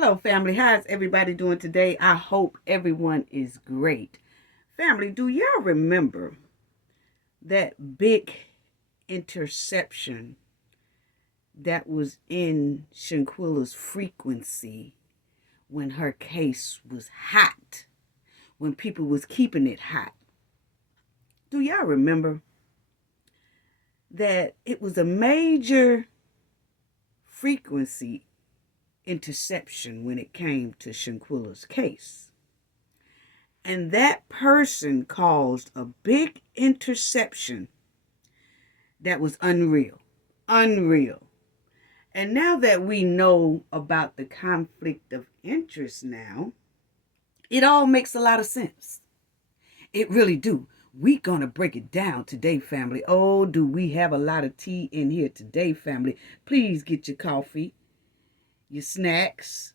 Hello, family. How's everybody doing today? I hope everyone is great. Family, do y'all remember that big interception that was in Shanquilla's frequency when her case was hot, when people was keeping it hot? Do y'all remember that it was a major frequency interception when it came to Shanquilla's case? And that person caused a big interception that was unreal. Unreal. And now that we know about the conflict of interest now, it all makes a lot of sense. It really do. We gonna break it down today, family. Oh, do we have a lot of tea in here today, family? Please get your coffee, your snacks,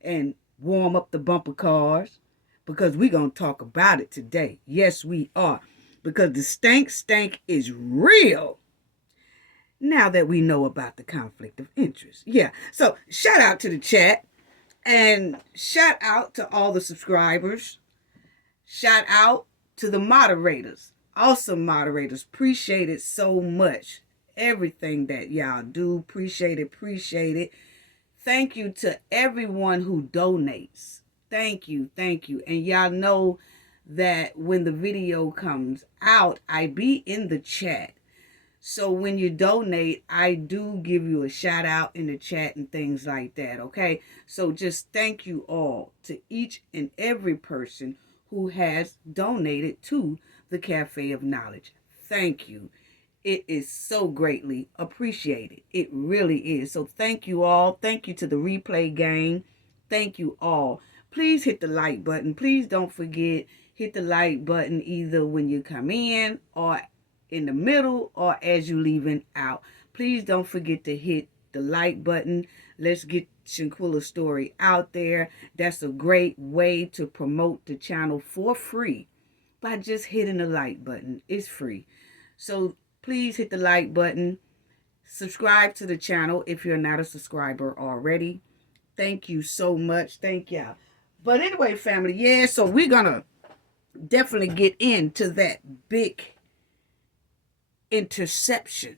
and warm up the bumper cars, because we're going to talk about it today. Yes, we are. Because the stank is real now that we know about the conflict of interest. Yeah. So shout out to the chat and shout out to all the subscribers. Shout out to the moderators. Awesome moderators. Appreciate it so much. Everything that y'all do. Appreciate it. Appreciate it. Thank you to everyone who donates. Thank you. Thank you. And y'all know that when the video comes out, I be in the chat. So when you donate, I do give you a shout out in the chat and things like that. Okay. So just thank you all to each and every person who has donated to the Cafe of Knowledge. Thank you. It is so greatly appreciated. It really is. So thank you all. Thank you to the replay gang. Thank you all. Please hit the like button. Please don't forget, hit the like button either when you come in or in the middle or as you leaving out. Please don't forget to hit the like button. Let's get Shanquilla's story out there. That's a great way to promote the channel for free by just hitting the like button. It's free. So please hit the like button. Subscribe to the channel if you're not a subscriber already. Thank you so much. Thank y'all. But anyway, family, yeah, so we're going to definitely get into that big interception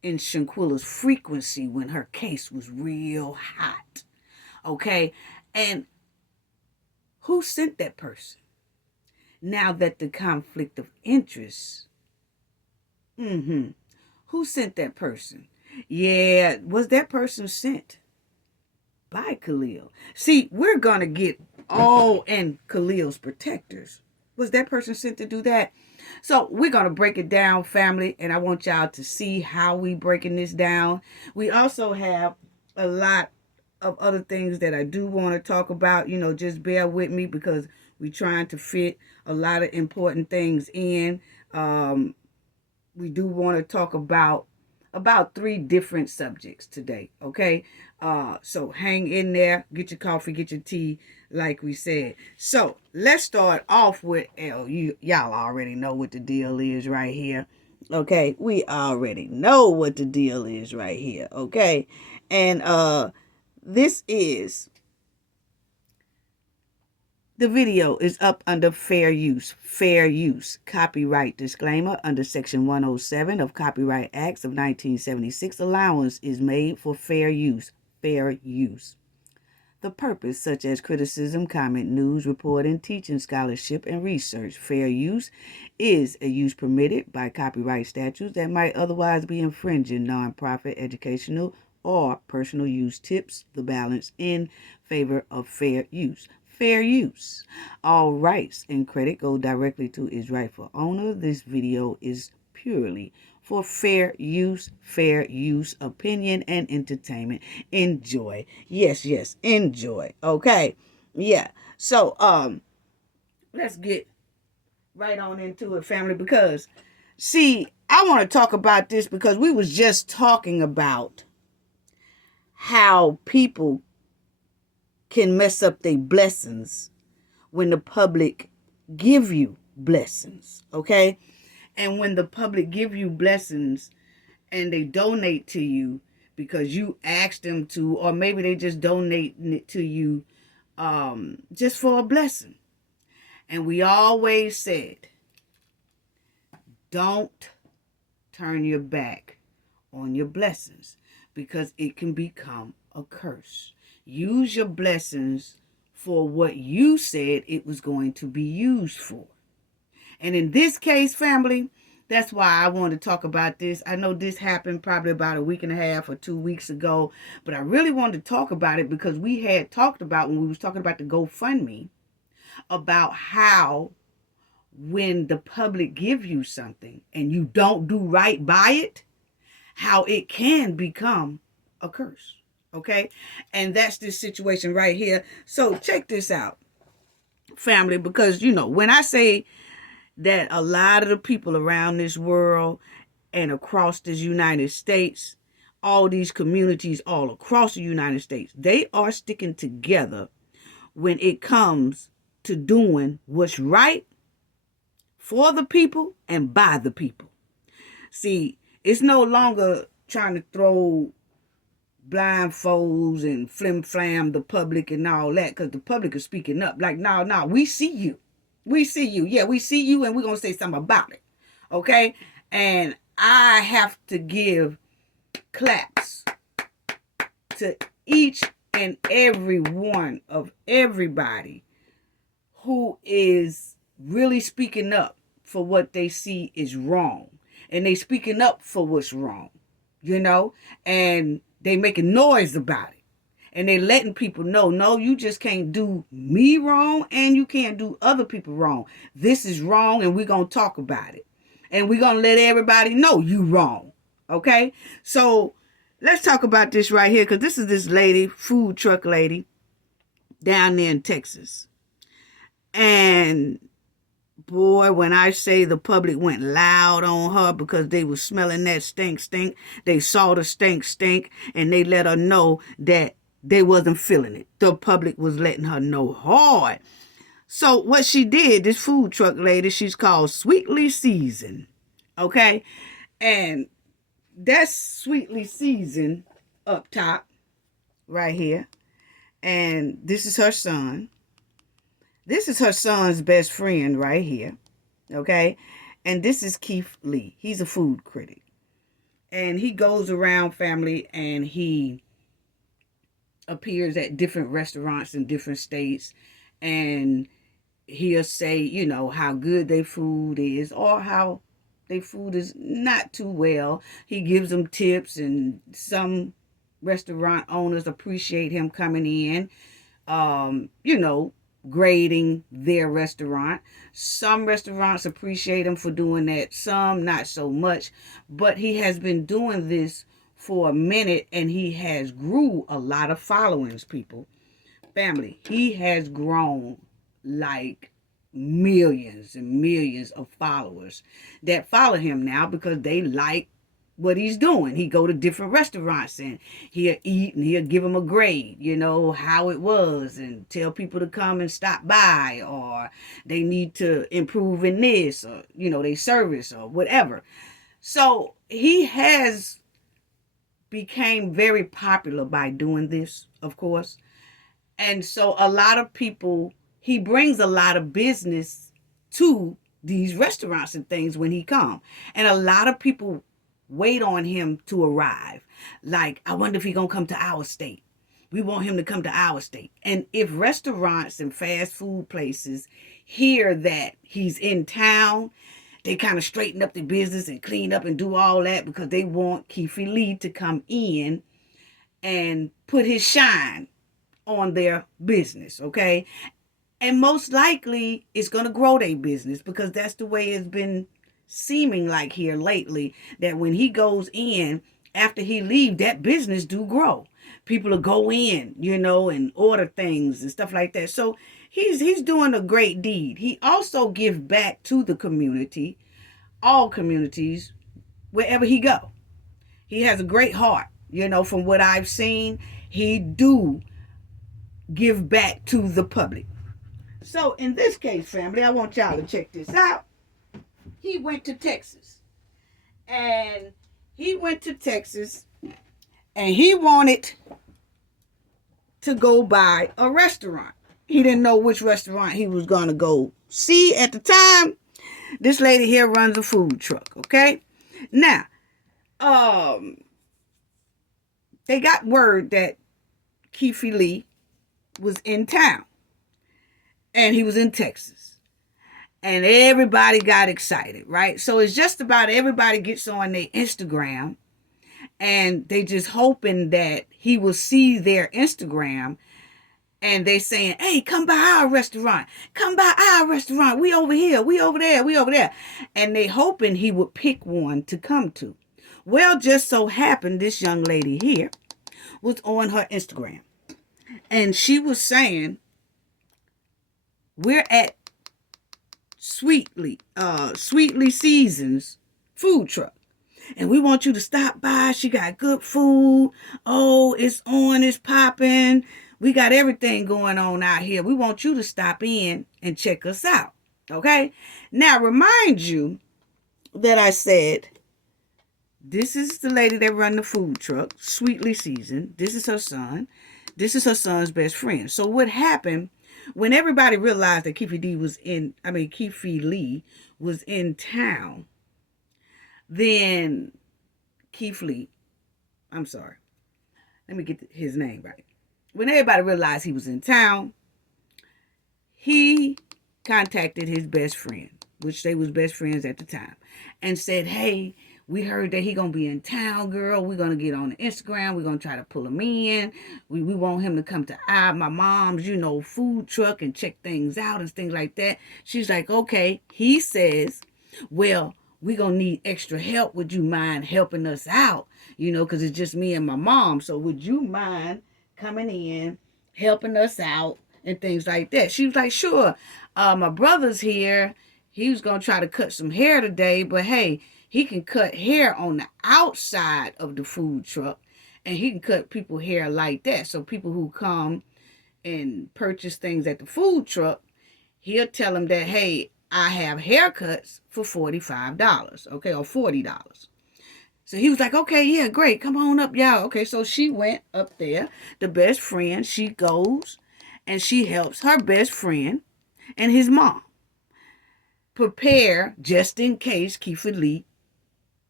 in Shanquilla's frequency when her case was real hot. Okay? And who sent that person? Now that the conflict of interest... Who sent that person? Yeah, was that person sent by Khalil? See, we're going to get all and Khalil's protectors. Was that person sent to do that? So we're going to break it down, family, and I want y'all to see how we breaking this down. We also have a lot of other things that I do want to talk about. You know, just bear with me because we're trying to fit a lot of important things in. We do want to talk about 3 different subjects today, okay? So hang in there, get your coffee, get your tea, like we said. So let's start off with y'all already know what the deal is right here, okay? We already know what the deal is right here, okay? And this is... The video is up under fair use. Fair use. Copyright disclaimer under Section 107 of Copyright Acts of 1976. Allowance is made for fair use. Fair use. The purpose, such as criticism, comment, news, reporting, teaching, scholarship, and research. Fair use is a use permitted by copyright statutes that might otherwise be infringing nonprofit, educational, or personal use tips the balance in favor of fair use. Fair use. All rights and credit go directly to its rightful owner. This video is purely for fair use, opinion, and entertainment. Enjoy. Yes, enjoy. Okay. Yeah. So, let's get right on into it, family, because, see, I want to talk about this because we was just talking about how people can mess up their blessings when the public give you blessings, okay? And when the public give you blessings and they donate to you, because you asked them to, or maybe they just donating it to you just for a blessing. And we always said, don't turn your back on your blessings, because it can become a curse. Use your blessings for what you said it was going to be used for. And in this case, family, that's why I want to talk about this. I know this happened probably about a week and a half or 2 weeks ago, but I really wanted to talk about it because we had talked about, when we was talking about the GoFundMe, about how when the public give you something and you don't do right by it, how it can become a curse. Okay? And that's this situation right here. So check this out, family, because, when I say that a lot of the people around this world and across this United States, all these communities all across the United States, they are sticking together when it comes to doing what's right for the people and by the people. See, it's no longer trying to throw blindfolds and flim-flam the public and all that, because the public is speaking up. Like, no, we see you. We see you. Yeah, we see you, and we're going to say something about it. Okay? And I have to give claps to each and every one of everybody who is really speaking up for what they see is wrong. And they speaking up for what's wrong, and they making noise about it. And they letting people know, no, you just can't do me wrong and you can't do other people wrong. This is wrong, and we're going to talk about it. And we're going to let everybody know you wrong. Okay? So let's talk about this right here, because this is this lady, food truck lady, down there in Texas. And boy, when I say the public went loud on her because they were smelling that stink, they saw the stink, and they let her know that they wasn't feeling it. The public was letting her know hard. So what she did, this food truck lady, she's called Sweetly Seasoned. Okay? And that's Sweetly Seasoned up top right here. And this is her son. This is her son's best friend right here. Okay? And this is Keith Lee. He's a food critic. And he goes around, family, and he appears at different restaurants in different states, and he'll say, how good their food is or how their food is not too well. He gives them tips, and some restaurant owners appreciate him coming in, grading their restaurant. Some restaurants appreciate him for doing that, some not so much, but he has been doing this for a minute, and he has grew a lot of followings, people. Family, he has grown like millions and millions of followers that follow him now because they like what he's doing. He go to different restaurants and he'll eat and he'll give them a grade, how it was, and tell people to come and stop by, or they need to improve in this, or, their service or whatever. So he has became very popular by doing this, of course. And so a lot of people, he brings a lot of business to these restaurants and things when he come. And a lot of people wait on him to arrive. Like, I wonder if he gonna come to our state. We want him to come to our state. And if restaurants and fast food places hear that he's in town, they kind of straighten up their business and clean up and do all that because they want Keith Lee to come in and put his shine on their business, okay? And most likely it's going to grow their business, because that's the way it's been seeming like here lately, that when he goes in, after he leaves, that business do grow. People will go in, and order things and stuff like that. So he's doing a great deed. He also gives back to the community, all communities, wherever he go. He has a great heart. From what I've seen, he do give back to the public. So in this case, family, I want y'all to check this out. He went to Texas. And he went to Texas, And he wanted to go by a restaurant. He didn't know which restaurant he was going to go see at the time. This lady here runs a food truck, okay? Now, they got word that Keefe Lee was in town. And he was in Texas. And everybody got excited, right? So it's just about everybody gets on their Instagram and they just hoping that he will see their Instagram and they saying, hey, come by our restaurant. Come by our restaurant. We over here. We over there. We over there. And they hoping he would pick one to come to. Well, just so happened this young lady here was on her Instagram. And she was saying, we're at Sweetly Season's food truck. And we want you to stop by. She got good food. Oh, it's on, it's popping. We got everything going on out here. We want you to stop in and check us out. Okay? Now, remind you that I said, this is the lady that run the food truck, Sweetly Seasoned. This is her son. This is her son's best friend. So what happened when everybody realized that Keefe Lee was in town, then Keefe Lee, I'm sorry, let me get his name right. When everybody realized he was in town, he contacted his best friend, which they was best friends at the time, and said, hey, we heard that he gonna be in town, girl. We're gonna get on the Instagram. We're gonna try to pull him in. We want him to come to my mom's, food truck and check things out and things like that. She's like, okay. He says, well, we're gonna need extra help. Would you mind helping us out? Because it's just me and my mom. So would you mind coming in, helping us out and things like that? She was like, sure. My brother's here. He was gonna try to cut some hair today, but hey, he can cut hair on the outside of the food truck, and he can cut people hair like that. So people who come and purchase things at the food truck, he'll tell them that, hey, I have haircuts for $45, okay, or $40. So he was like, okay, yeah, great. Come on up, y'all. Okay, so she went up there. The best friend, she goes, and she helps her best friend and his mom prepare just in case Keefe Lee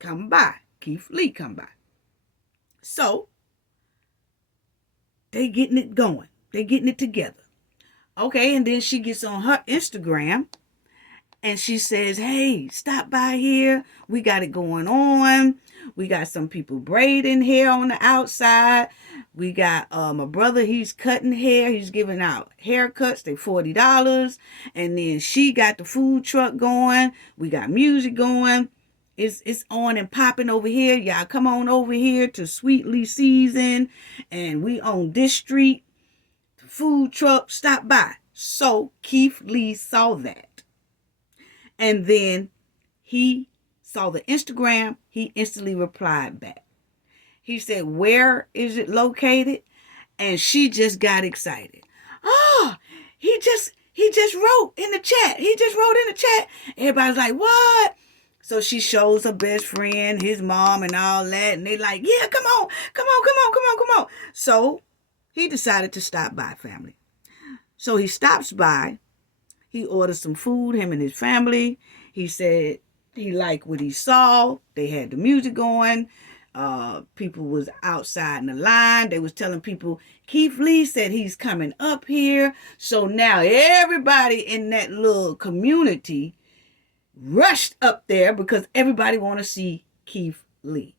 come by. So they getting it going. They getting it together. Okay, and then she gets on her Instagram and she says, hey, stop by here. We got it going on. We got some people braiding hair on the outside. We got my brother, he's cutting hair. He's giving out haircuts. They $40. And then she got the food truck going. We got music going. It's on and popping over here. Y'all come on over here to Sweetly Seasoned. And we on this street. The food truck, stop by. So Keefe Lee saw that. And then he saw the Instagram. He instantly replied back. He said, where is it located? And she just got excited. Oh, he just wrote in the chat. Everybody's like, what? So she shows her best friend, his mom, and all that. And they like, yeah, come on. So he decided to stop by, family. So he stops by. He orders some food, him and his family. He said he liked what he saw. They had the music going. People was outside in the line. They was telling people, Keefe Lee said he's coming up here. So now everybody in that little community rushed up there because everybody want to see Keefe Lee.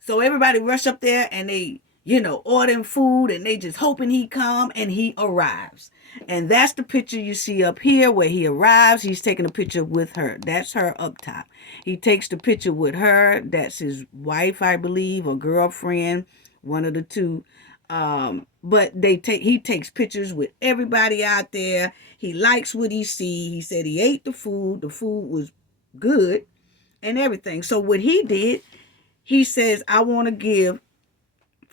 So everybody rushed up there and they, ordering food and they just hoping he come, and he arrives. And that's the picture you see up here where he arrives. He's taking a picture with her. That's her up top. He takes the picture with her. That's his wife, I believe, or girlfriend, one of the two. But he takes pictures with everybody out there. He likes what he see. He said he ate the food. The food was good and everything. So what he did, he says, I want to give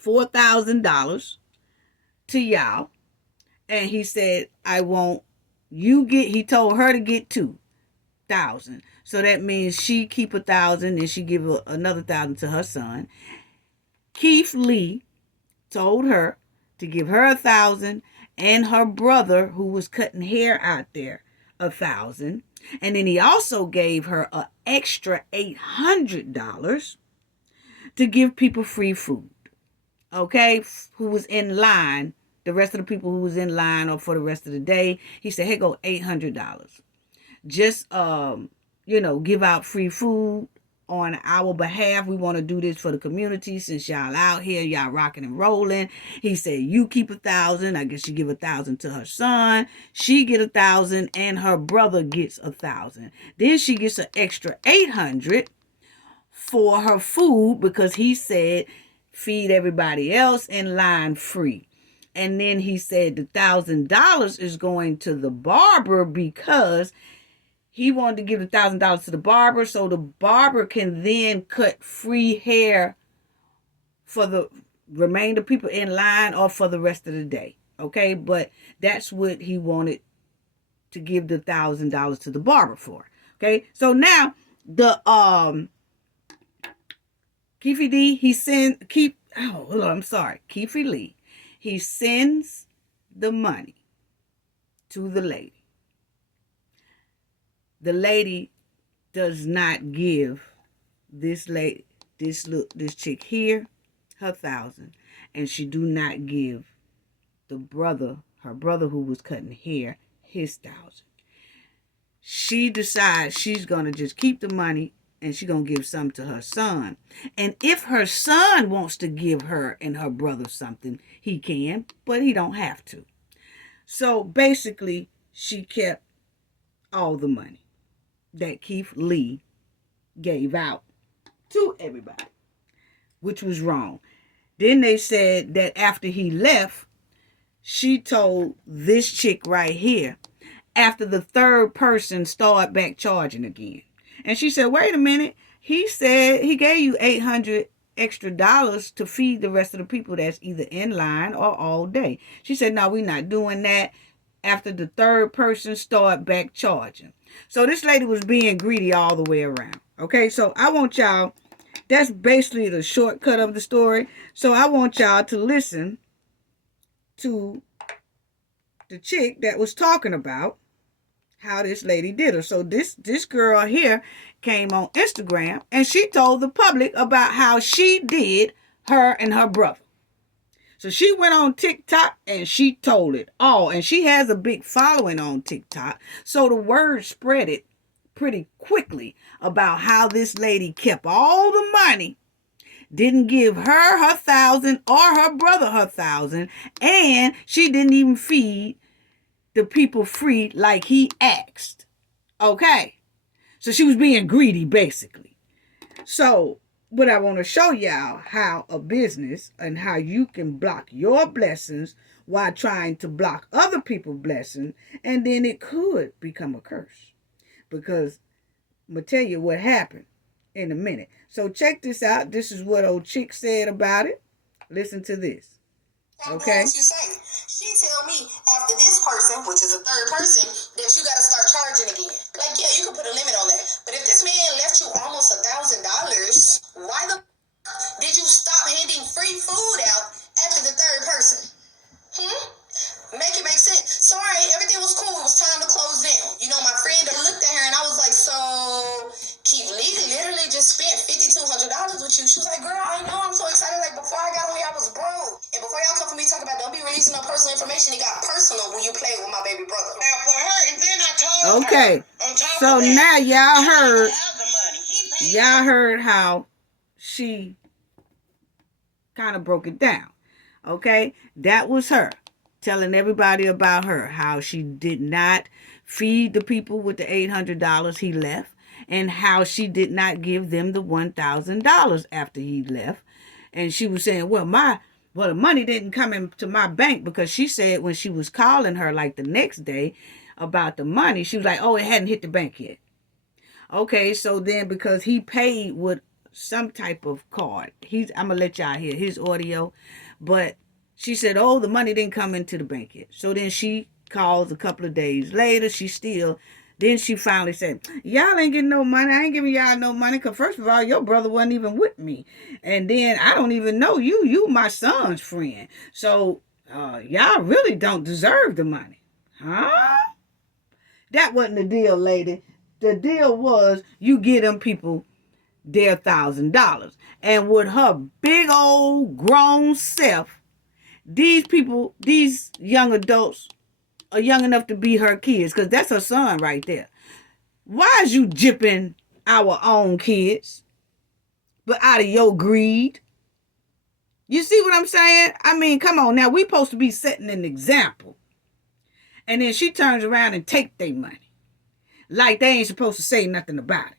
$4,000 to y'all. And he said, he told her to get 2,000. So that means she keep 1,000 and she give another 1,000 to her son. Keith Lee told her to give her 1,000 and her brother, who was cutting hair out there, 1,000. And then he also gave her an extra $800 to give people free food. Okay, who was in line, the rest of the people who was in line or for the rest of the day. He said, "Hey, go $800. Just give out free food on our behalf. We want to do this for the community since y'all out here, y'all rocking and rolling." He said, "You keep 1,000. I guess she give 1,000 to her son. She get 1,000 and her brother gets 1,000. Then she gets an extra 800 for her food because he said feed everybody else in line free." And then he said the $1,000 is going to the barber because he wanted to give $1,000 to the barber so the barber can then cut free hair for the remainder people in line or for the rest of the day. Okay, but that's what he wanted to give the $1,000 to the barber for. Okay, so now the Keith Lee, Keith Lee, he sends the money to the lady. The lady does not give this chick here her 1,000, and she do not give her brother who was cutting hair, his 1,000. She decides she's gonna just keep the money and she's gonna give some to her son. And if her son wants to give her and her brother something, he can, but he don't have to. So basically, she kept all the money that Keith Lee gave out to everybody, which was wrong. Then they said that after he left, she told this chick right here, after the third person started back charging again. And she said, "Wait a minute. He said he gave you $800 extra to feed the rest of the people that's either in line or all day." She said, "No, we're not doing that." After the third person started back charging. So this lady was being greedy all the way around. Okay, so I want y'all, that's basically the shortcut of the story. So I want y'all to listen to the chick that was talking about how this lady did her. So this girl here came on Instagram and she told the public about how she did her and her brother. So she went on TikTok and she told it all. And she has a big following on TikTok. So the word spread it pretty quickly about how this lady kept all the money, didn't give her 1,000 or her brother 1,000, and she didn't even feed the people free like he asked. Okay? So she was being greedy, basically. So but I want to show y'all how a business and how you can block your blessings while trying to block other people's blessings, and then it could become a curse. Because I'm going to tell you what happened in a minute. So check this out. This is what old chick said about it. Listen to this. Okay? She tell me after this person, which is a third person, that you got to start charging again. Like, yeah, you can put a limit on that. But if this man left you almost $1,000, why the did you stop handing free food out after the third person? Make it make sense. Sorry, everything was cool. It was time to close down. You know, my friend looked at her and I was like, "So, Keith Lee literally just spent $5,200 with you." She was like, "Girl, I know. I'm so excited. Like, before I got on here, I was broke. And before y'all come for me talking about don't be releasing no personal information, it got personal when you play with my baby brother." Now, for her, and then I told her, so now y'all heard how she kind of broke it down. Okay? That was her telling everybody about her, how she did not feed the people with the $800 he left, and how she did not give them the $1,000 after he left. And she was saying, well, the money didn't come into my bank, because she said when she was calling her like the next day about the money, she was like, oh, it hadn't hit the bank yet. Okay, so then because he paid with some type of card, I'm going to let y'all hear his audio, but she said, the money didn't come into the bank yet. So then she calls a couple of days later. She still Then she finally said, y'all ain't getting no money. I ain't giving y'all no money because first of all, your brother wasn't even with me. And then I don't even know you. You my son's friend. So y'all really don't deserve the money. Huh? That wasn't the deal, lady. The deal was you get them people their $1,000. And with her big old grown self, these people, these young adults are young enough to be her kids because that's her son right there. Why is you gypping our own kids? But out of your greed? You see what I'm saying? I mean, come on now. We supposed to be setting an example. And then she turns around and take their money. Like they ain't supposed to say nothing about it.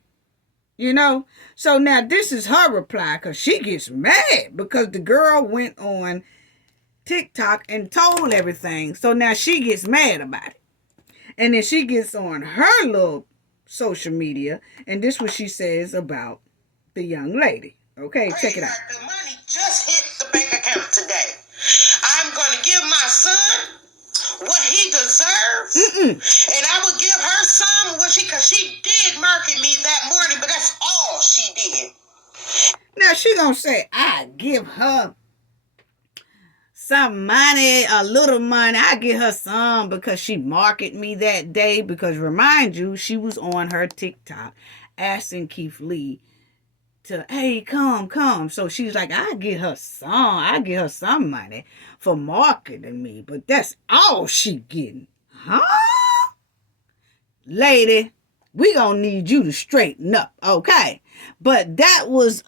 You know? So now this is her reply because she gets mad because the girl went on TikTok and told everything. So now she gets mad about it. And then she gets on her little social media. And this is what she says about the young lady. Okay, check it out. The money just hit the bank account today. I'm going to give my son what he deserves. And I would give her some what because she did market me that morning, but that's all she did. Now she gonna say, I give her some money, a little money. I give her some because she marketed me that day. Because remind you, she was on her TikTok asking Keith Lee to, hey, come. So she's like, I give her some money for marketing me. But that's all she getting. Huh? Lady, we gonna need you to straighten up, okay? But that was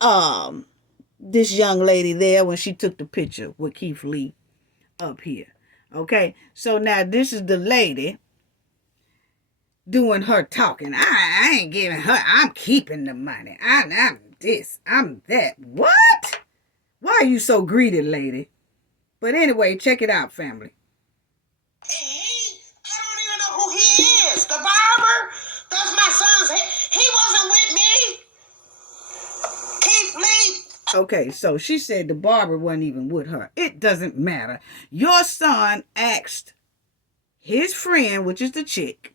this young lady there when she took the picture with Keith Lee up here. Okay? So now this is the lady doing her talking. I ain't giving her, I'm keeping the money. I'm this, I'm that. What? Why are you so greedy, lady? But anyway, check it out, family. I don't even know who he is. The barber? That's my son's head. He wasn't with me. Keith Lee. Okay, so she said the barber wasn't even with her. It doesn't matter. Your son asked his friend, which is the chick,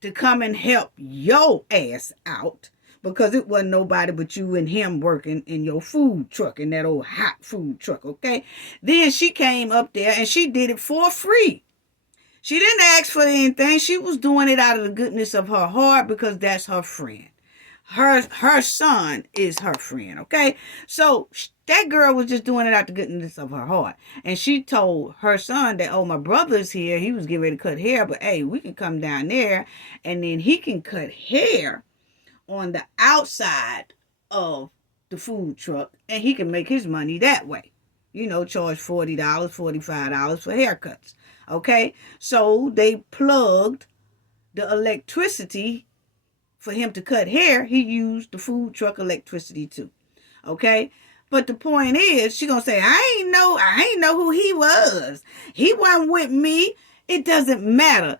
to come and help your ass out because it wasn't nobody but you and him working in your food truck, in that old hot food truck, okay? Then she came up there and she did it for free. She didn't ask for anything. She was doing it out of the goodness of her heart because that's her friend. Her son is her friend, okay? So that girl was just doing it out the goodness of her heart. And she told her son that, oh, my brother's here. He was getting ready to cut hair, but hey, we can come down there and then he can cut hair on the outside of the food truck and he can make his money that way. You know, charge $40, $45 for haircuts. Okay? So they plugged the electricity for him to cut hair. He used the food truck electricity too. Okay? But the point is, she gonna say, I ain't know who he was. He wasn't with me. It doesn't matter.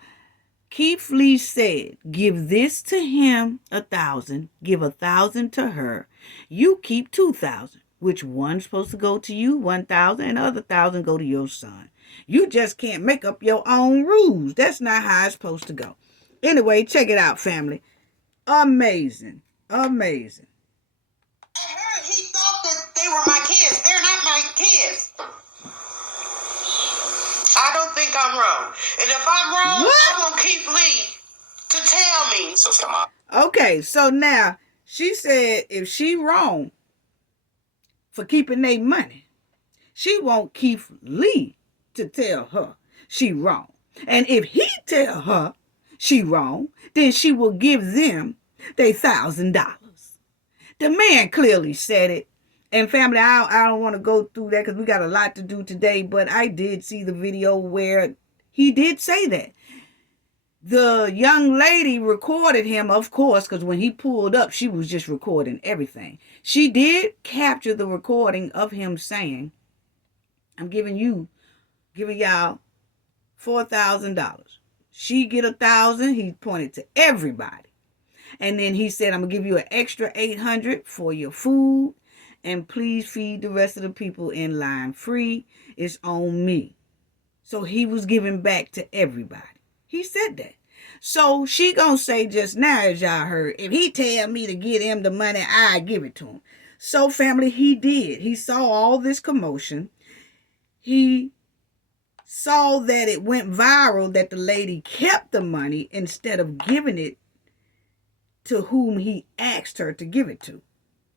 Keith Lee said, give this to him 1,000, give 1,000 to her. You keep 2,000, which one's supposed to go to you, 1,000, and the other 1,000 go to your son. You just can't make up your own rules. That's not how it's supposed to go. Anyway, check it out, family. Amazing. Amazing. I heard he thought that they were my kids. They're not my kids. I don't think I'm wrong. And if I'm wrong, what? I want Keith Lee to tell me. So come on. Okay, so now she said if she wrong for keeping their money, she want Keith Lee to tell her she wrong. And if he tell her she wrong, then she will give them their $1,000. The man clearly said it. And family, I don't want to go through that because we got a lot to do today, but I did see the video where he did say that. The young lady recorded him, of course, because when he pulled up, she was just recording everything. She did capture the recording of him saying, I'm giving y'all $4,000. She get 1,000. He pointed to everybody. And then he said, I'm going to give you an extra $800 for your food. And please feed the rest of the people in line free. It's on me. So he was giving back to everybody. He said that. So she gonna say just now, as y'all heard, if he tell me to get him the money, I give it to him. So family, he did. He saw all this commotion. He saw that it went viral, that the lady kept the money instead of giving it to whom he asked her to give it to.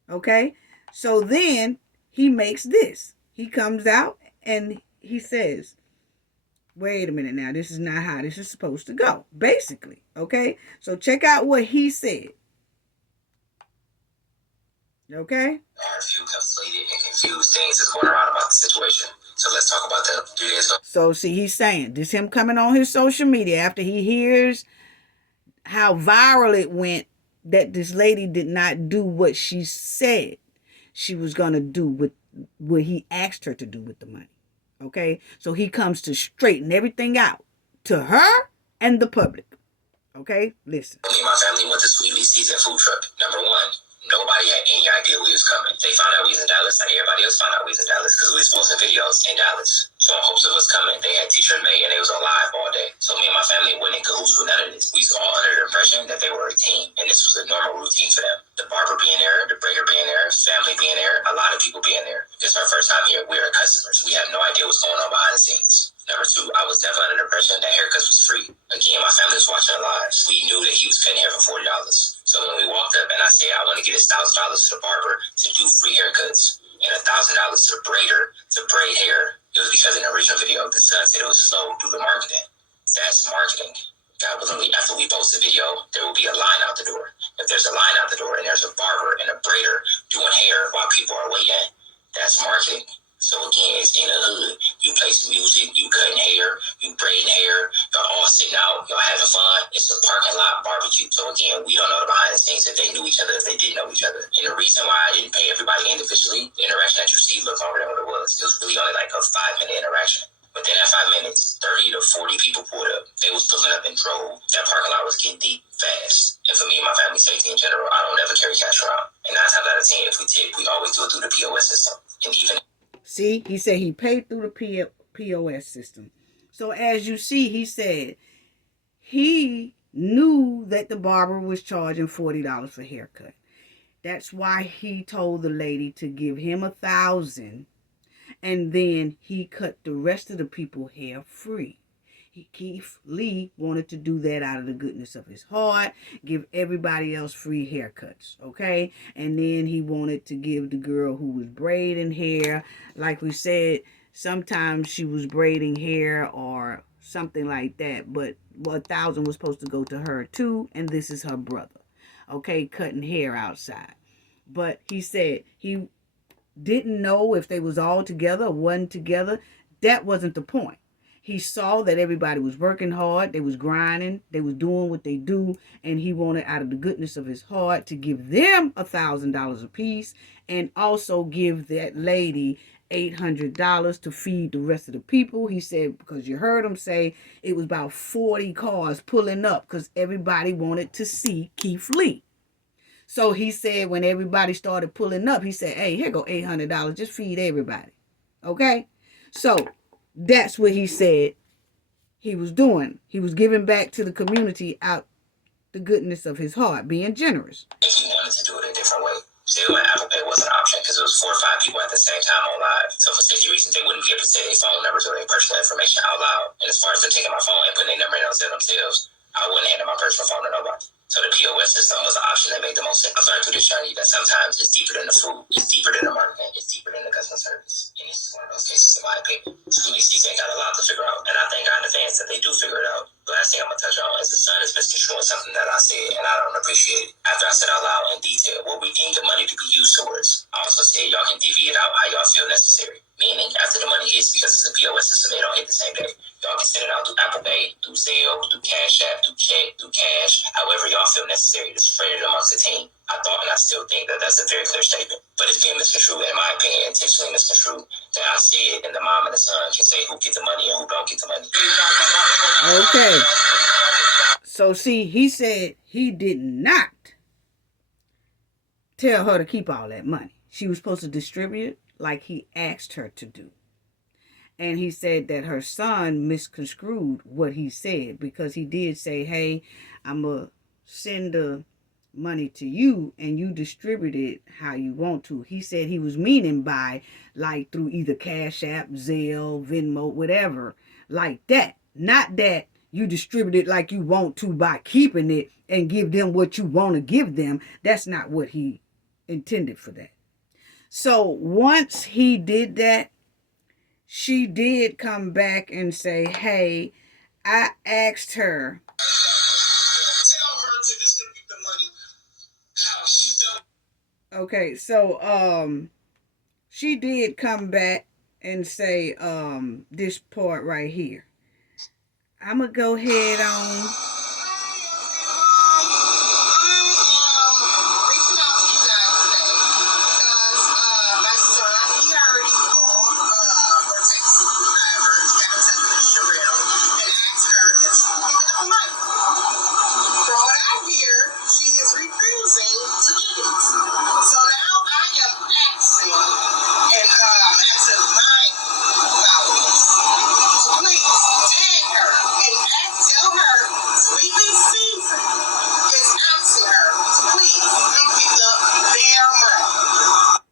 Okay? So then he makes this. He comes out and he says, wait a minute now, this is not how this is supposed to go, basically. Okay? So check out what he said. Okay? A few conflated and confused things is going around about the situation. So let's talk about that. So see, he's saying this, him coming on his social media after he hears how viral it went, that this lady did not do what she said she was going to do with what he asked her to do with the money. Okay? So he comes to straighten everything out to her and the public. Okay? Listen. Me and my family went to Sweetly Season Food Truck. Number one, nobody had any idea we was coming. They found out we was in Dallas, like everybody else found out we was in Dallas, because we was posting videos in Dallas. So in hopes of us coming, they had t-shirt made and they was on live all day. So me and my family went in cahoots with none of this. We was all under the impression that they were a team, and this was a normal routine for them. The barber being there, the breaker being there, family being there, a lot of people being there. This is our first time here. We are customers. We have no idea what's going on behind the scenes. Number two, I was definitely under the impression that haircuts was free. Again, my family was watching the lives. We knew that he was cutting hair for $40. So when we walked up and I said I want to get $1,000 to the barber to do free haircuts and $1,000 to the braider to braid hair, it was because in the original video, the son said it was slow through the marketing. That's marketing. God willingly, after we post the video, there will be a line out the door. If there's a line out the door and there's a barber and a braider doing hair while people are waiting, that's marketing. So again, it's in the hood. You play some music, you cutting hair, you braiding hair, y'all all sitting out, y'all having fun. It's a parking lot barbecue. So again, we don't know the behind the scenes if they knew each other, if they didn't know each other. And the reason why I didn't pay everybody individually, the interaction that you see looks longer than what it was. It was really only like a 5-minute interaction. But then at 5 minutes, 30 to 40 people pulled up. They was pulling up in drove. That parking lot was getting deep fast. And for me and my family safety in general, I don't ever carry cash around. And 9 times out of 10, if we tip, we always do it through the POS system. And even see, he said he paid through the POS system. So as you see, he said he knew that the barber was charging $40 for haircut. That's why he told the lady to give him $1,000, and then he cut the rest of the people's hair free. Keith Lee wanted to do that out of the goodness of his heart, give everybody else free haircuts, okay? And then he wanted to give the girl who was braiding hair, like we said, sometimes she was braiding hair or something like that, but $1,000 was supposed to go to her too, and this is her brother, okay, cutting hair outside. But he said he didn't know if they was all together or wasn't together. That wasn't the point. He saw that everybody was working hard, they was grinding, they was doing what they do, and he wanted out of the goodness of his heart to give them $1,000 apiece and also give that lady $800 to feed the rest of the people. He said, because you heard him say it was about 40 cars pulling up because everybody wanted to see Keith Lee. So he said when everybody started pulling up, he said, hey, here go $800, just feed everybody. Okay? So that's what he said he was doing. He was giving back to the community out the goodness of his heart, being generous. He wanted to do it a different way. Still, Apple Pay wasn't an option because it was 4 or 5 people at the same time on live. So for safety reasons, they wouldn't be able to say their phone numbers or their personal information out loud. And as far as them taking my phone and putting their number in themselves, I wouldn't hand my personal phone to nobody. So the POS system was an option that made the most sense. I learned through this journey that sometimes it's deeper than the food, it's deeper than the marketing, it's deeper than the customer service. And this is one of those cases, in my opinion. School DCs ain't got a lot to figure out. And I thank God in advance that they do figure it out. The last thing I'm going to touch on is the son is misconstruing something that I said, and I don't appreciate it. After I said out loud in detail what we deem the money to be used towards, I also said y'all can deviate out how y'all feel necessary. Meaning, after the money hits, because it's a POS system, they don't hit the same day. Y'all can send it out through Apple Pay, through Zelle, through Cash App, through check, through cash, however y'all feel necessary to spread it amongst the team. I thought and I still think that that's a very clear statement. But it's being misconstrued, in my opinion, intentionally misconstrued, that I said and the mom and the son can say who get the money and who don't get the money. Okay. So see, he said he did not tell her to keep all that money. She was supposed to distribute like he asked her to do. And he said that her son misconstrued what he said, because he did say, hey, I'm going to send the money to you and you distribute it how you want to. He said he was meaning by like through either Cash App, Zelle, Venmo, whatever, like that. Not that you distribute it like you want to by keeping it and give them what you want to give them. That's not what he intended for that. So once he did that, she did come back and say, hey, I asked her. Tell her to distribute the money how she felt. Okay, so she did come back and say this part right here. I'm gonna go ahead on.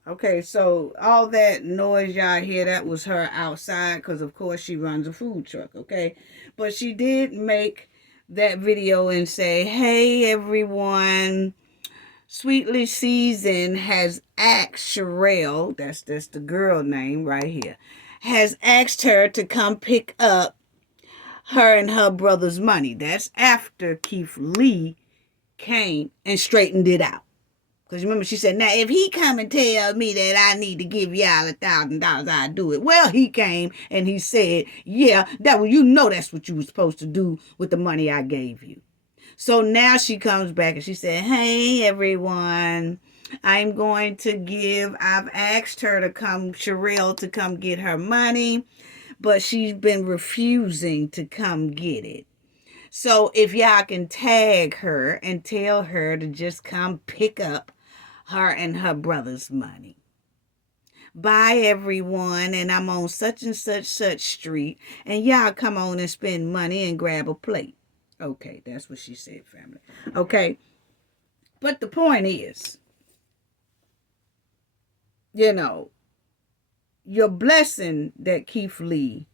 Okay, so all that noise y'all hear, that was her outside, because of course she runs a food truck, okay? But she did make that video and say, hey everyone, Sweetly Seasoned has asked Sherelle, that's the girl name right here, has asked her to come pick up her and her brother's money. That's after Keith Lee came and straightened it out. Because remember, she said, now, if he come and tell me that I need to give y'all $1,000, I'll do it. Well, he came and he said, yeah, you know that's what you were supposed to do with the money I gave you. So now she comes back and she said, hey, everyone, I've asked her to come, Sherelle, to come get her money, but she's been refusing to come get it. So if y'all can tag her and tell her to just come pick up her and her brother's money. Bye, everyone, and I'm on such and such street, and y'all come on and spend money and grab a plate. Okay, that's what she said, family. Okay, but the point is, your blessing that Keith Lee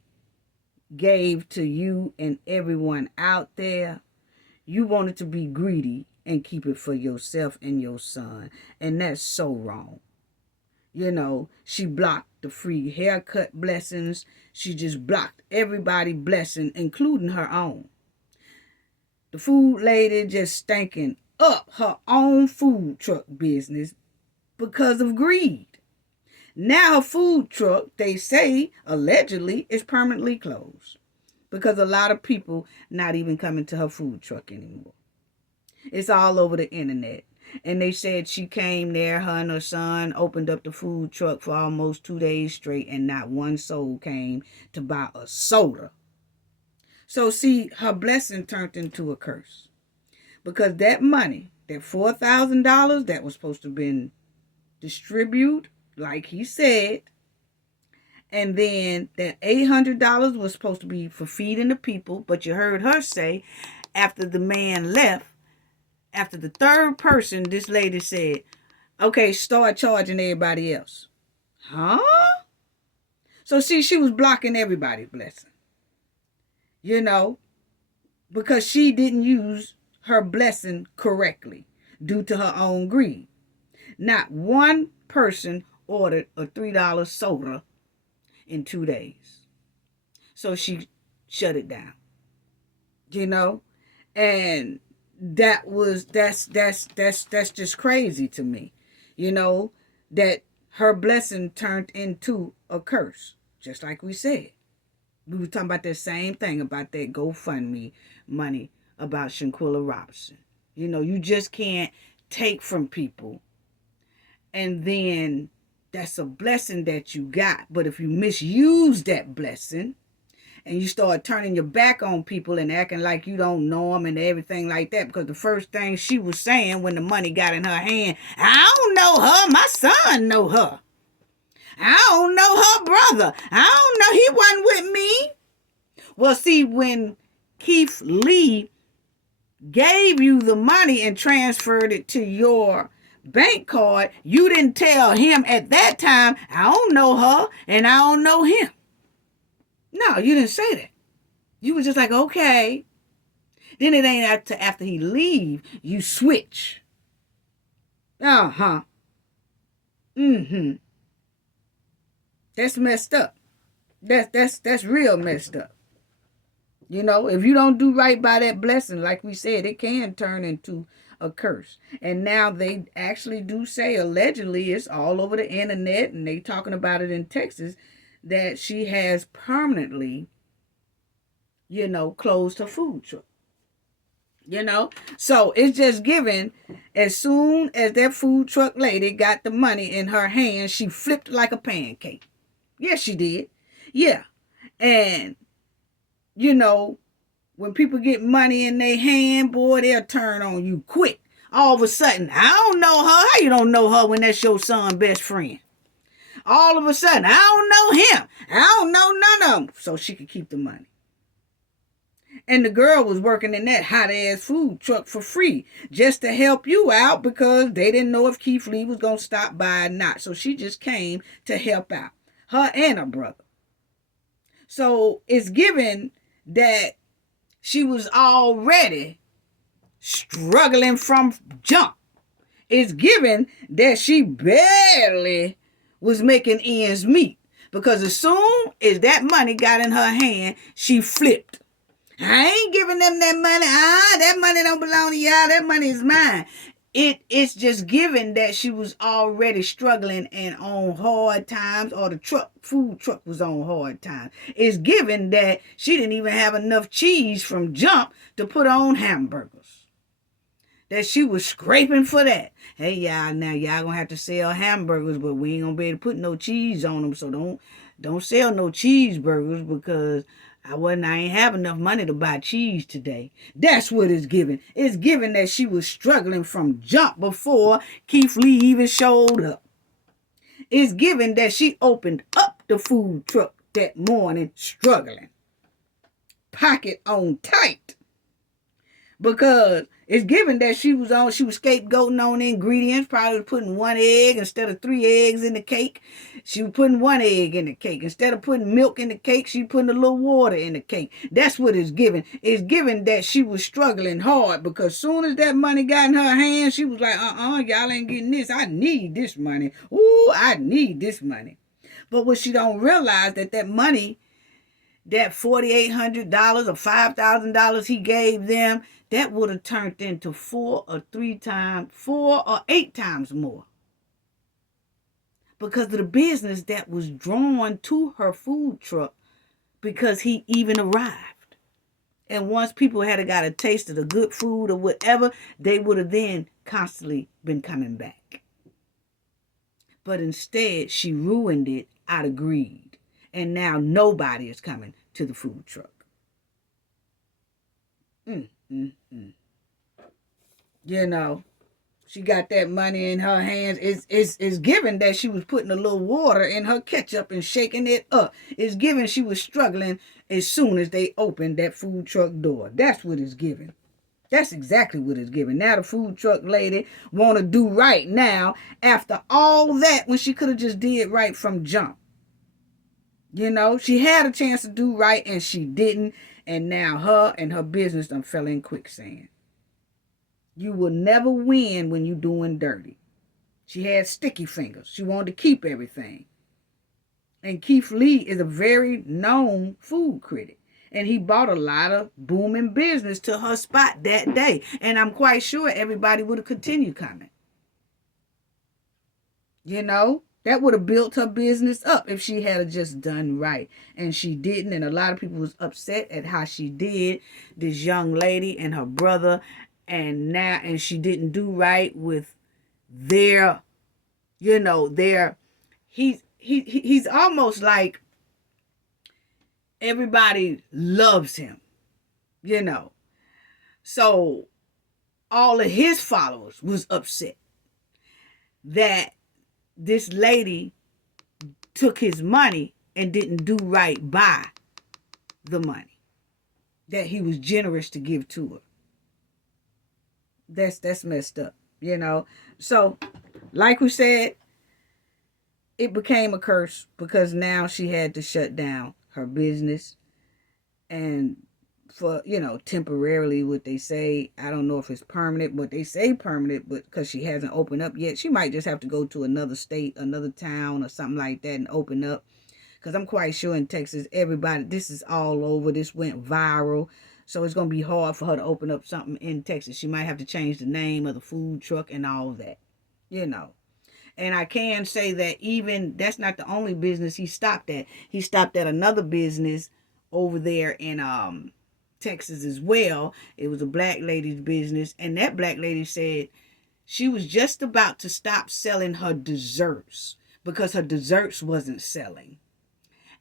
gave to you and everyone out there, you wanted to be greedy and keep it for yourself and your son. And that's so wrong. She blocked the free haircut blessings. She just blocked everybody's blessing, including her own. The food lady just stinking up her own food truck business because of greed. Now her food truck, they say, allegedly, is permanently closed because a lot of people not even coming to her food truck anymore. It's all over the internet. And they said she came there, her and her son opened up the food truck for almost 2 days straight, and not one soul came to buy a soda. So see, her blessing turned into a curse. Because that money, that $4,000 that was supposed to have been distributed, like he said, and then that $800 was supposed to be for feeding the people, but you heard her say, after the man left, after the third person, this lady said, okay, start charging everybody else. Huh? So see, she was blocking everybody's blessing. Because she didn't use her blessing correctly due to her own greed. Not one person ordered a $3 soda in 2 days. So she shut it down. And that's just crazy to me. That her blessing turned into a curse. Just like we said. We were talking about that same thing about that GoFundMe money about Shanquilla Robinson. You just can't take from people. And then that's a blessing that you got. But if you misuse that blessing and you start turning your back on people and acting like you don't know them and everything like that, because the first thing she was saying when the money got in her hand, I don't know her, my son know her. I don't know her brother. I don't know. He wasn't with me. Well, see, when Keith Lee gave you the money and transferred it to your bank card, you didn't tell him at that time, I don't know her and I don't know him. No, you didn't say that. You was just like, okay. Then it ain't after he leave, you switch. Uh-huh. Mm-hmm. That's messed up. That's real messed up. You know, if you don't do right by that blessing, like we said, it can turn into a curse. And now they actually do say, allegedly, it's all over the internet, and they talking about it in Texas, that she has permanently, closed her food truck. So it's just given, as soon as that food truck lady got the money in her hand, she flipped like a pancake. Yes, she did. Yeah. And, when people get money in their hand, boy, they'll turn on you quick. All of a sudden, I don't know her. How you don't know her when that's your son's best friend? All of a sudden, I don't know him. I don't know none of them. So she could keep the money. And the girl was working in that hot-ass food truck for free just to help you out because they didn't know if Keith Lee was going to stop by or not. So she just came to help out, her and her brother. So it's given that she was already struggling from jump. It's given that she barely was making ends meet because as soon as that money got in her hand, she flipped. I ain't giving them that money. That money don't belong to y'all. That money is mine. It's just given that she was already struggling and on hard times, or the food truck was on hard times. It's given that she didn't even have enough cheese from jump to put on hamburgers. That she was scraping for that. Hey, y'all, now y'all gonna have to sell hamburgers, but we ain't gonna be able to put no cheese on them, so don't sell no cheeseburgers because I ain't have enough money to buy cheese today. That's what it's given. It's given that she was struggling from jump before Keith Lee even showed up. It's given that she opened up the food truck that morning struggling. Pocket on tight. Because it's given that she was scapegoating on the ingredients, probably putting 1 egg instead of 3 eggs in the cake. She was putting 1 egg in the cake. Instead of putting milk in the cake, she putting a little water in the cake. That's what it's given. It's given that she was struggling hard because soon as that money got in her hand, she was like, y'all ain't getting this. I need this money. Ooh, I need this money. But what she don't realize that money, that $4,800 or $5,000 he gave them, that would have turned into 4 or 8 times more. Because of the business that was drawn to her food truck because he even arrived. And once people had got a taste of the good food or whatever, they would have then constantly been coming back. But instead, she ruined it out of greed. And now nobody is coming to the food truck. She got that money in her hands. It's given that she was putting a little water in her ketchup and shaking it up. It's given she was struggling as soon as they opened that food truck door. That's what it's given. That's exactly what it's given. Now the food truck lady want to do right now after all that when she could have just did right from jump. She had a chance to do right and she didn't. And now her and her business done fell in quicksand. You will never win when you doing dirty. She had sticky fingers. She wanted to keep everything. And Keith Lee is a very known food critic. And he bought a lot of booming business to her spot that day. And I'm quite sure everybody would have continued coming. That would have built her business up if she had just done right. And she didn't. And a lot of people was upset at how she did. This young lady and her brother. And she didn't do right with he's almost like everybody loves him, So all of his followers was upset that this lady took his money and didn't do right by the money that he was generous to give to her. That's messed up, you know. So, like we said, it became a curse because now she had to shut down her business. And for, temporarily, what they say, I don't know if it's permanent, but they say permanent, but because she hasn't opened up yet, she might just have to go to another state, another town or something like that and open up. Because I'm quite sure in Texas, everybody, this is all over. This went viral. So it's going to be hard for her to open up something in Texas. She might have to change the name of the food truck and all that, And I can say that even that's not the only business he stopped at. He stopped at another business over there in Texas as well. It was a black lady's business. And that black lady said she was just about to stop selling her desserts because her desserts wasn't selling.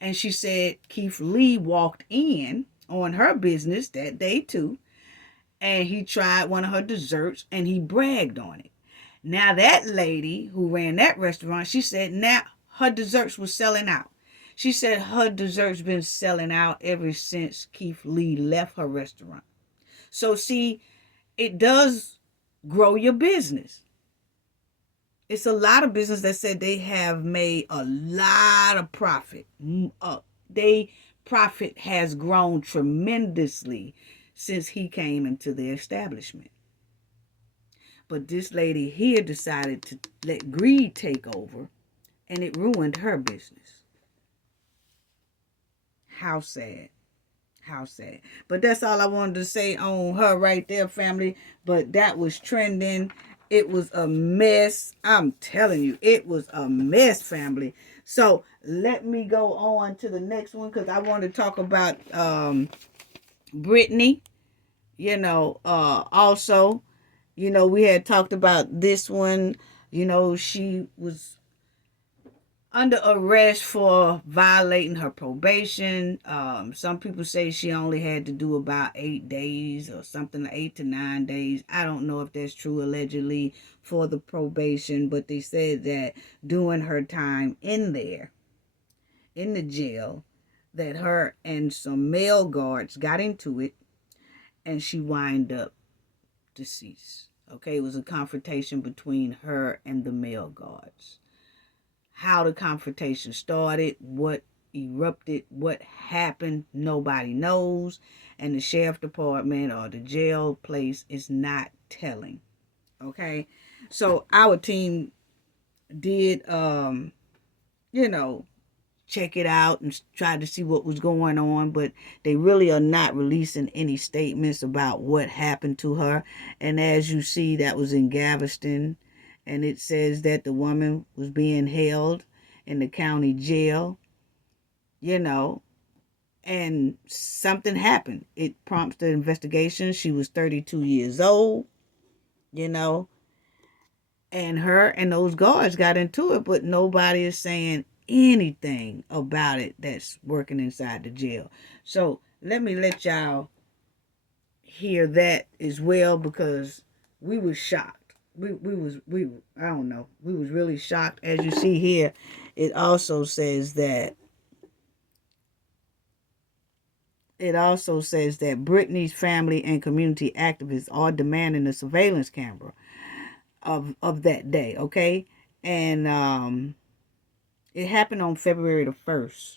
And she said Keith Lee walked in on her business that day too. And he tried one of her desserts and he bragged on it. Now that lady who ran that restaurant, she said now her desserts were selling out. She said her desserts been selling out ever since Keith Lee left her restaurant. So see, it does grow your business. It's a lot of business that said they have made a lot of profit. They profit has grown tremendously since he came into the establishment. But this lady here decided to let greed take over, and it ruined her business. How sad. How sad. But that's all I wanted to say on her right there, family. But that was trending. It was a mess. I'm telling you, it was a mess, family. So let me go on to the next one because I want to talk about Brittany. Also, we had talked about this one. She was under arrest for violating her probation. Some people say she only had to do about 8 days or something, 8 to 9 days. I don't know if that's true, allegedly, for the probation, but they said that during her time in there, in the jail, that her and some male guards got into it, and she wound up deceased. Okay, it was a confrontation between her and the male guards. How the confrontation started, what erupted, what happened, nobody knows. And the sheriff department or the jail place is not telling. Okay. So our team did, check it out and try to see what was going on. But they really are not releasing any statements about what happened to her. And as you see, that was in Galveston. And it says that the woman was being held in the county jail, and something happened. It prompts the investigation. She was 32 years old, and her and those guards got into it, but nobody is saying anything about it that's working inside the jail. So let me let y'all hear that as well, because we was shocked. I don't know. We was really shocked. As you see here, it also says that Brittany's family and community activists are demanding a surveillance camera of that day, okay? And it happened on February the 1st.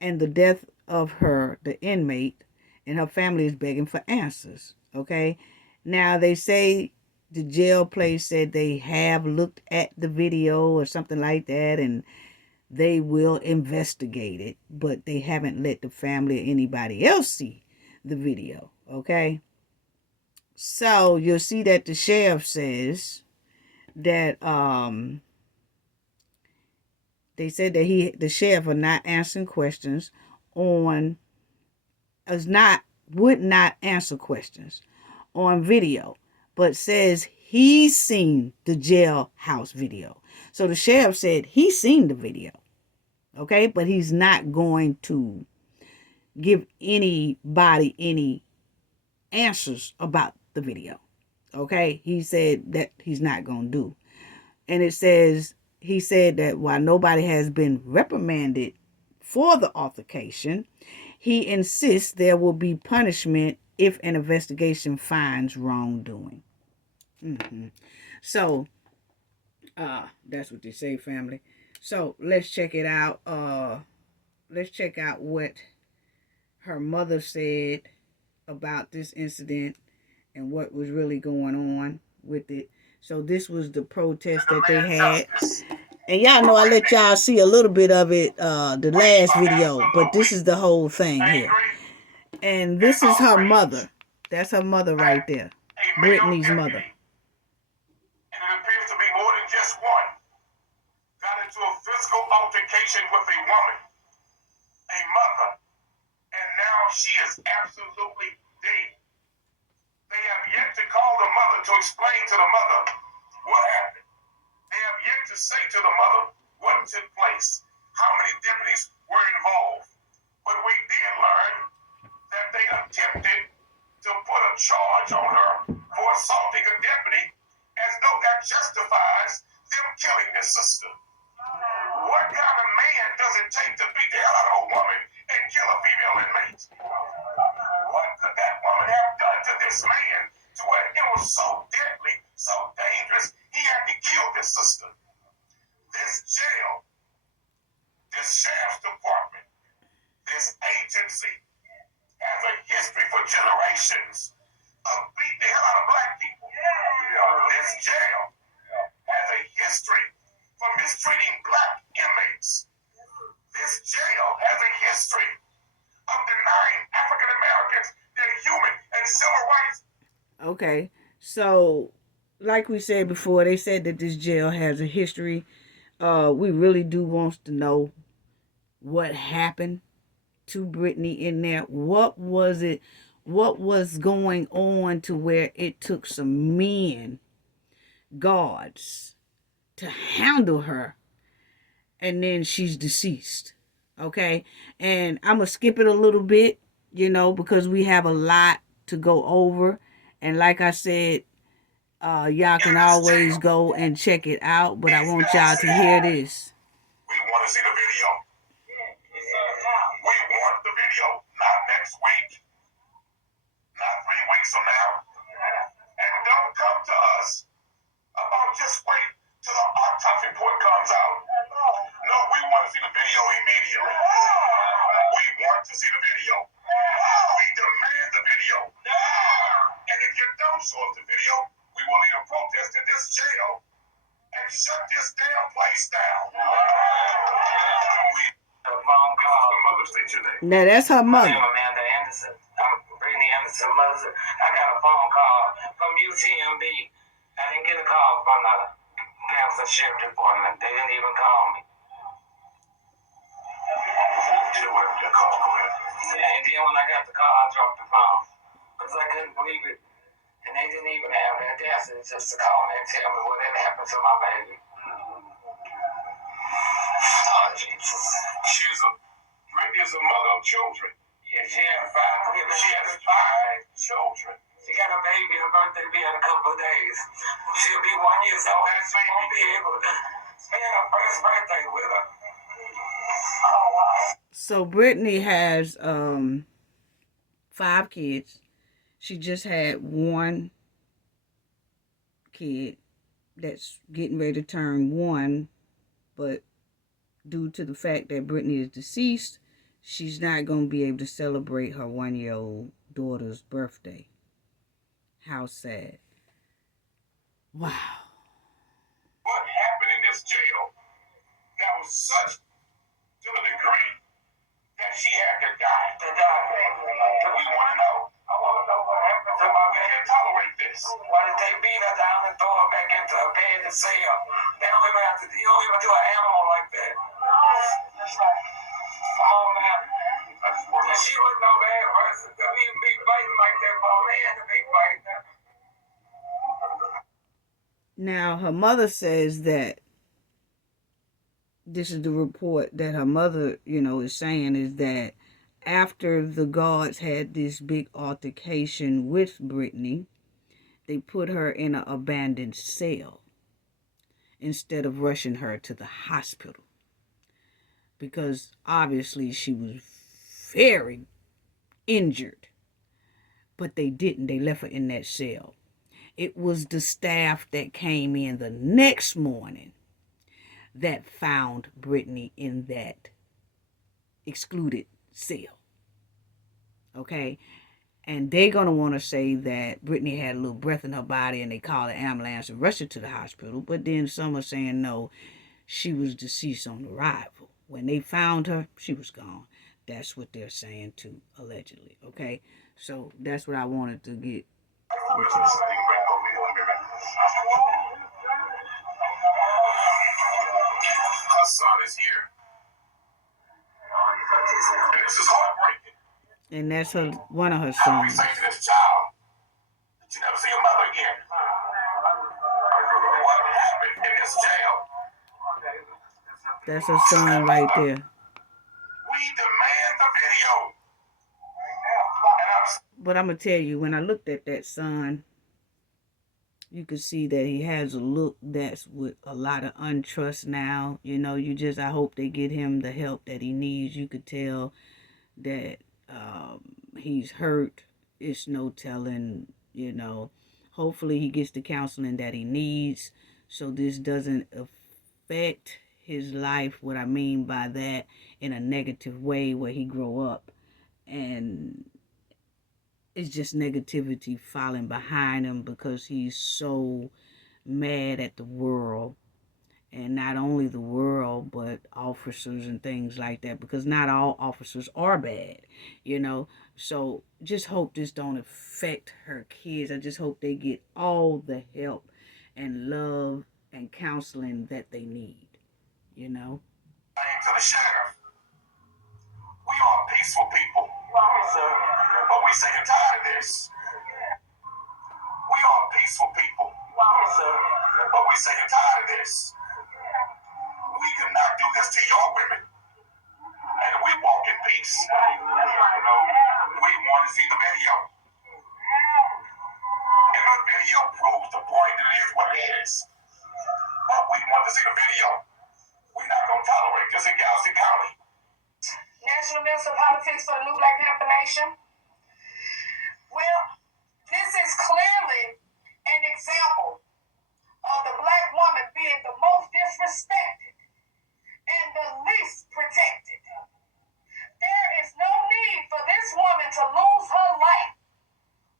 And the death of her, the inmate, and her family is begging for answers, okay? Now, they say the jail place said they have looked at the video or something like that, and they will investigate it, but they haven't let the family or anybody else see the video, okay? So you'll see that the sheriff says that they said that the sheriff are not answering questions would not answer questions on video, but says he's seen the jailhouse video. So the sheriff said he's seen the video, okay? But he's not going to give anybody any answers about the video, okay? He said that he's not going to do. And it says he said that while nobody has been reprimanded for the altercation, he insists there will be punishment if an investigation finds wrongdoing. So, that's what they say, family. So let's check it out. Let's check out what her mother said about this incident and what was really going on with it. So this was the protest that they had. And y'all know I let y'all see a little bit of it the last video, but this is the whole thing here. And this is her mother. That's her mother right there. Brittany's mother. And it appears to be more than just one. Got into a physical altercation with a woman, a mother, and now she is absolutely dead. They have yet to call the mother to explain to the mother what happened. They have yet to say to the mother what took place, how many deputies were involved. But we did learn that they attempted to put a charge on her for assaulting a deputy, as though that justifies them killing their sister. What kind of man does it take to beat the hell out of a woman and kill a female inmate? What could that woman have done to this man to where it was so deadly, so dangerous, he had to kill this sister? This jail, this sheriff's department, this agency has a history for generations of beating the hell out of black people. This jail has a history for mistreating black inmates. This jail has a history of denying African Americans their human and civil rights. Okay, so like we said before, they said that this jail has a history. We really do want to know what happened to Brittany in there. What was it? What was going on to where it took some men, guards, to handle her, and then she's deceased? Okay, and I'm gonna skip it a little bit, because we have a lot to go over. And like I said, y'all can always go and check it out, but I want y'all to hear this. We want to see the video. We want the video, not next week, not 3 weeks from now. And don't come to us about just wait till the autopsy report comes out. No, we want to see the video immediately. We want to see the video. We demand the video. And if you don't show us the video, we will lead a protest in this jail and shut this damn place down. Now that's her mother. I'm Amanda Anderson. I'm Brittany Anderson's mother. I got a phone call from UTMB. I didn't get a call from the Galveston Sheriff Department. They didn't even call me. And then when I got the call, I dropped the phone because I couldn't believe it. And they didn't even have the audacity just to call me and tell me what had happened to my baby. Oh, Jesus. Brittany is a mother of children. Yeah, she had 5 kids. She has 5 children. She got a baby. Her birthday will be in a couple of days. She'll be 1 year old. She won't be able to spend her first birthday with her. Oh, wow. So Brittany has 5 kids. She just had 1 kid that's getting ready to turn 1, but due to the fact that Brittany is deceased, she's not going to be able to celebrate her 1-year-old daughter's birthday. How sad. Wow. What happened in this jail that was such to the degree that she had to die? We want to know. I want to know what happened to my We baby. can't tolerate this. Why did they beat her down and throw her back into a bed and cell? They don't even have to. You don't even do an animal like that. Come on now. She wasn't no bad person. Don't even be fighting like that for a man to be fighting. Now, her mother says that this is the report that her mother, is saying is that after the guards had this big altercation with Brittany, they put her in an abandoned cell. instead of rushing her to the hospital. Because obviously she was very injured. But they didn't. They left her in that cell. It was the staff that came in the next morning that found Brittany in that excluded cell. Okay? And they're going to want to say that Brittany had a little breath in her body and they called an ambulance and rushed her to the hospital. But then some are saying no, she was deceased on arrival. When they found her, she was gone. That's what they're saying too, allegedly. Okay? So that's what I wanted to get. Her son is here. And this is heartbreaking. And that's one of her How do we sons. say to this child that you never see your mother again? What happened in this jail? That's her son right there. We demand the video. But I'm going to tell you, when I looked at that son, you could see that he has a look that's with a lot of untrust now. You know, I hope they get him the help that he needs. You could tell that he's hurt. It's no telling, you know. Hopefully he gets the counseling that he needs so this doesn't affect his life. What I mean by that, in a negative way, where he grow up and it's just negativity falling behind him because he's so mad at the world. And not only the world, but officers and things like that. Because not all officers are bad, you know. So just hope this don't affect her kids. I just hope they get all the help and love and counseling that they need, you know. To the sheriff, we are peaceful people. But we say you're tired of this. We are peaceful people. But we say you're tired of this. We cannot do this to your women. And we walk in peace. We want to see the video. And the video proves the point that it is what it is. But we want to see the video. We're not going to tolerate this in Galveston County. National Minister of Politics for the New Black Panther Nation. Well, this is clearly an example of the black woman being the most disrespected and the least protected. There is no need for this woman to lose her life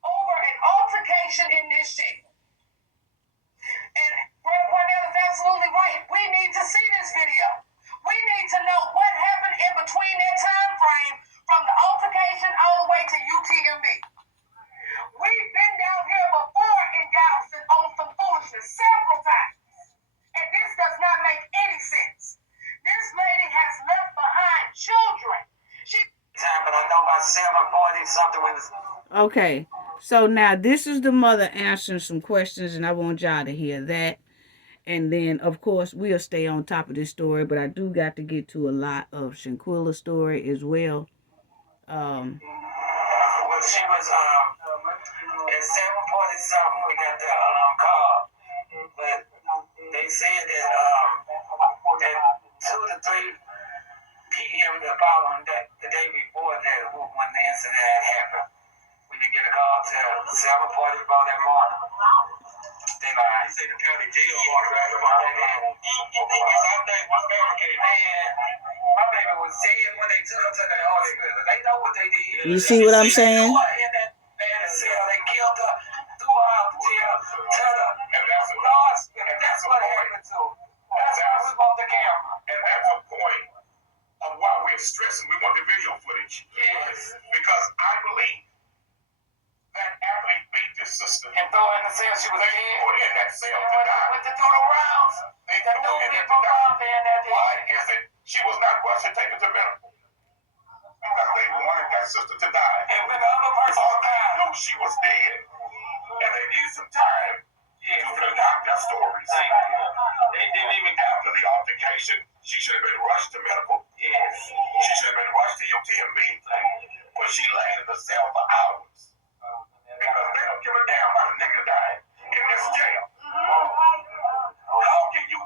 over an altercation in this jail. And Brother Cornell is absolutely right. We need to see this video. We need to know what happened in between that time frame from the altercation all the way to UTMB. We've been down here before in Galveston on some foolishness several times. And this does not make any sense. This lady has left behind children. But I know about 740 something with us. Okay, so now this is the mother answering some questions, and I want y'all to hear that. And then, of course, we'll stay on top of this story, but I do got to get to a lot of Shanquilla's story as well. Well, she was at 740 something. We got the call, but they said that at 2 to 3 p.m. the following day, the day before that, when the incident had happened, we didn't get a call till 7:44 that morning. They lied. He said the county jail order back about that. His update was fabricated. Man, my baby was dead when they took her to the hospital. They know what they did. You see what I'm saying? In that bad cell, they killed her, threw her out the jail, tell her, and that's the hospital. And that's what happened to her. That's why we want the camera. And that's the point of why we're stressing we want the video footage. Yes. Because I believe that athlete beat this sister. And throw her in the cell, she was They dead. put her in that cell to die. Went to do the rounds. They The threw new her in there people to die. around there in that day. Why is it she was not rushed and taken to medical? Because they wanted that sister to die. And when the other person They died, knew she was dead. And they needed some time to concoct their stories. they didn't even After the altercation, she should have been rushed to medical. Yes. She should have been rushed to UTMB. But she lay in the cell for hours. Because they don't give a damn about a nigga dying in this jail. How can you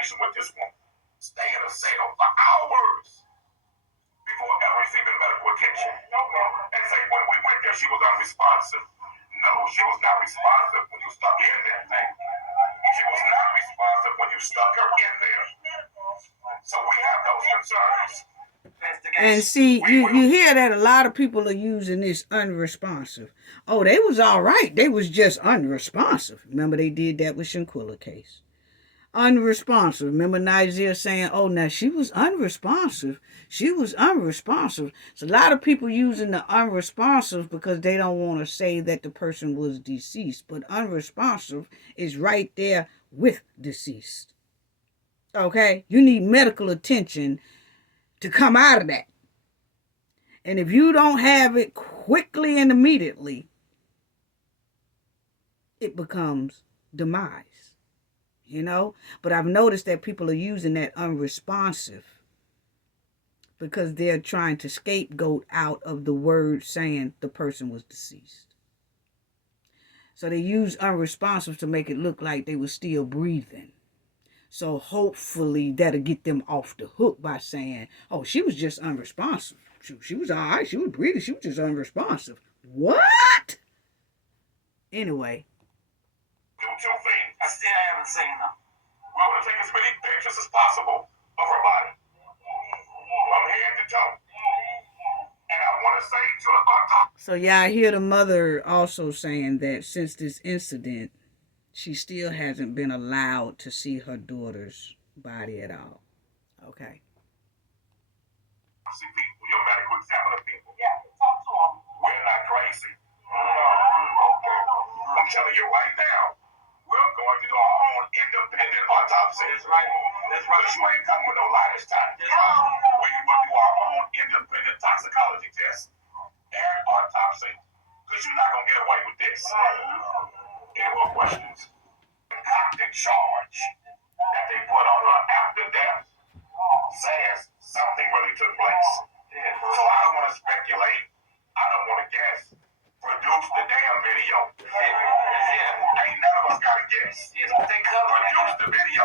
altercation with this woman. Stay in a cell for hours before ever receiving medical attention. And say when we went there, she was unresponsive. No, she was not responsive when you stuck her in that thing. She was not responsive when you stuck her in there. So we have those concerns. And see, you hear that a lot of people are using this unresponsive. Oh, they was all right. They was just unresponsive. Remember they did that with Shanquilla case. Unresponsive. Remember Nigeria saying, oh, now she was unresponsive. She was unresponsive. So a lot of people using the unresponsive because they don't want to say that the person was deceased. But unresponsive is right there with deceased. Okay? You need medical attention to come out of that. And if you don't have it quickly and immediately, it becomes demise. You know? But I've noticed that people are using that unresponsive because they're trying to scapegoat out of the word saying the person was deceased. So they use unresponsive to make it look like they were still breathing. So hopefully that'll get them off the hook by saying, oh, she was just unresponsive. She was all right. She was breathing. She was just unresponsive. What? Anyway. Do two things. I still haven't seen them. We want to take as many pictures as possible of her body. From head to toe. And I want to say to the autopsy. So yeah, I hear the mother also saying that since this incident, she still hasn't been allowed to see her daughter's body at all. Okay. See people, your medical examiner people. Yeah, talk to them. We're not crazy. I'm telling you right now, we're going to do our own independent autopsy. That's right. That's right. Because you ain't coming with no lie this time. That's right. We will do our own independent toxicology test and autopsy. Because you're not going to get away with this. Any more questions? The concocted charge that they put on her after death says something really took place. So I don't want to speculate. I don't want to guess. Produce the damn video. Ain't none of us got to guess. Yes, but they cover it. Produce the video.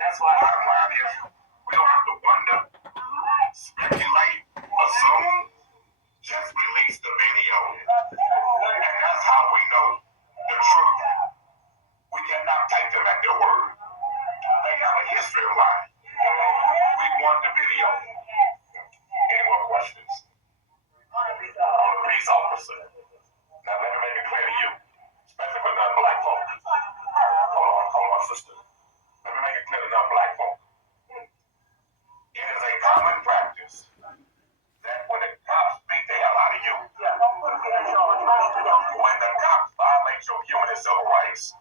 That's why. Bottom line is, we don't have to wonder, speculate, assume. Just release the video. And that's how we know the truth. We cannot take them at their word. They have a history of lying. We want the video. Any more questions? Police officer. Now let me make it clear to you, especially for non-black folk. Hold on, sister. Let me make it clear to non-black folk. It is a common practice that when the cops beat the hell out of you, when the cops violate your human and civil rights,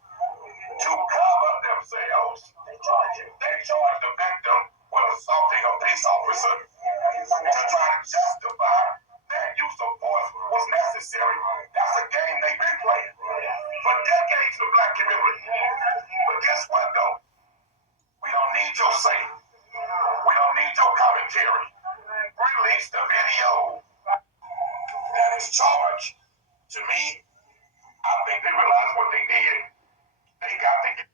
to cover themselves, they charge the victim with assaulting a peace officer to try to justify that use of force was necessary. That's a game they've been playing for decades in the black community. But guess what, though? We don't need your say. We don't need your commentary. Release the video. That is charged. To me, I think they realize what they did. They got to get.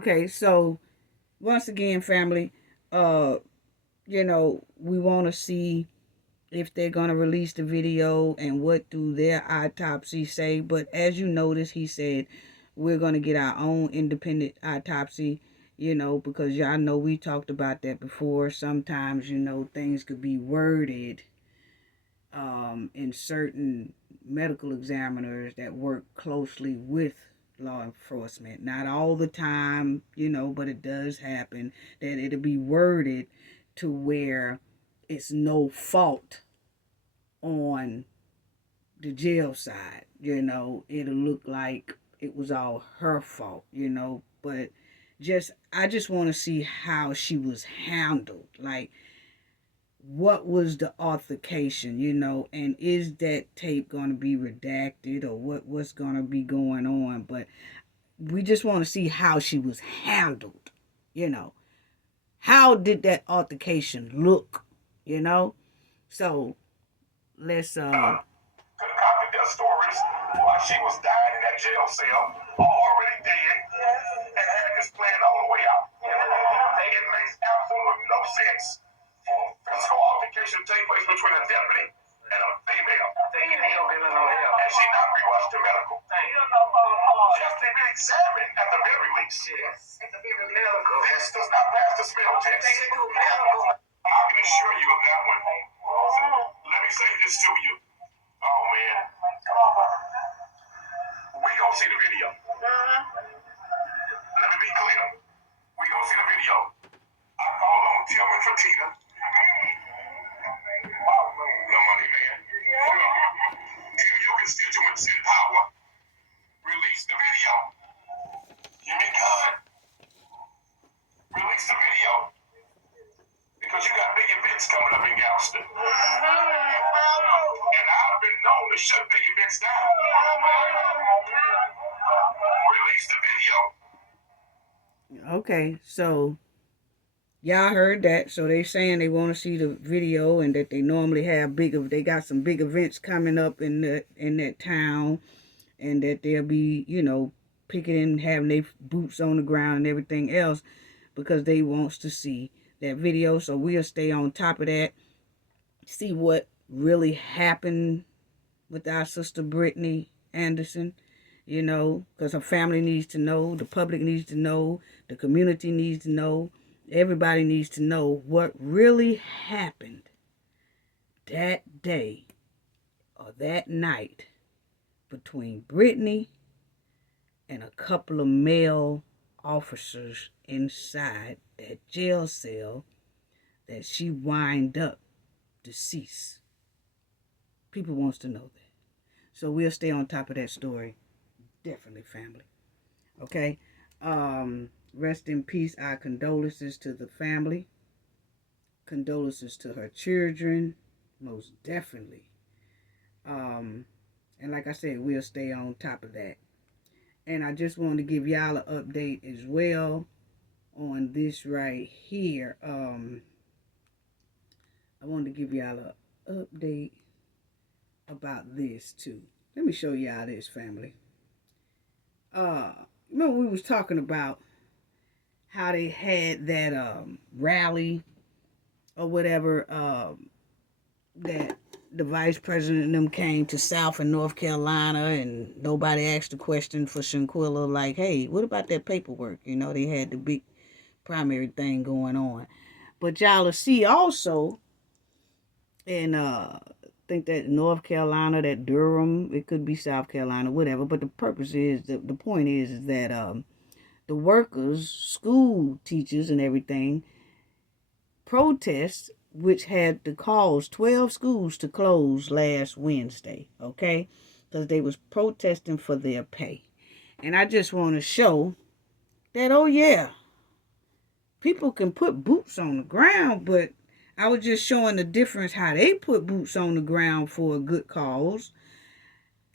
Okay, so once again, family, you know, we want to see if they're going to release the video and what do their autopsy say. But as you notice, he said we're going to get our own independent autopsy, you know, because y'all know we talked about that before. Sometimes, you know, things could be worded in certain medical examiners that work closely with law enforcement. Not all the time, you know, but it does happen that it'll be worded to where it's no fault on the jail side, you know. It'll look like it was all her fault, you know. But I just want to see how she was handled. Like, what was the altercation, you know, and is that tape going to be redacted or what's going to be going on? But we just want to see how she was handled, you know. How did that altercation look, you know? So let's concocted their stories while she was dying in that jail cell, already dead, and had this plan all the way out. It makes absolutely no sense for a physical altercation to take place between a deputy and a female. And she not be rushed to medical. Just to be examined at the very least. Yes. At the very medical. This does not pass the smell test. They can do medical. I can assure you of that one. Let me say this to you. Oh, man. We gonna see the video. Let me be clear. We gonna see the video. I call on Tim and Fatina. The money man. Hear your constituents in power. Release the video. Hear me good. Release the video. Because you got big events coming up in Galveston. And I've been known to shut big events down. Release the video. Okay, so y'all heard that. So they saying they want to see the video, and that they normally have they got some big events coming up in that town, and that they'll be, picketing, having their boots on the ground and everything else, because they wants to see that video. So we'll stay on top of that, see what really happened with our sister Brittany Anderson, because her family needs to know, the public needs to know, the community needs to know, everybody needs to know what really happened that day or that night between Brittany and a couple of male officers inside that jail cell that she wind up deceased. People wants to know that. So we'll stay on top of that story. Definitely, family. Okay? Rest in peace. Our condolences to the family. Condolences to her children. Most definitely. And like I said, we'll stay on top of that. And I just wanted to give y'all an update as well on this right here. I wanted to give y'all an update about this too. Let me show y'all this, family. Remember we was talking about how they had that rally or whatever, that the vice president and them came to South and North Carolina, and nobody asked a question for Shanquilla, like, hey, what about that paperwork? They had the big primary thing going on. But y'all will see also, and I think that North Carolina, that Durham, it could be South Carolina, whatever. But the purpose is, the point is that the workers, school teachers and everything, protests, which had to cause 12 schools to close last Wednesday, okay? Because they was protesting for their pay. And I just want to show that, oh yeah, people can put boots on the ground, but I was just showing the difference how they put boots on the ground for a good cause.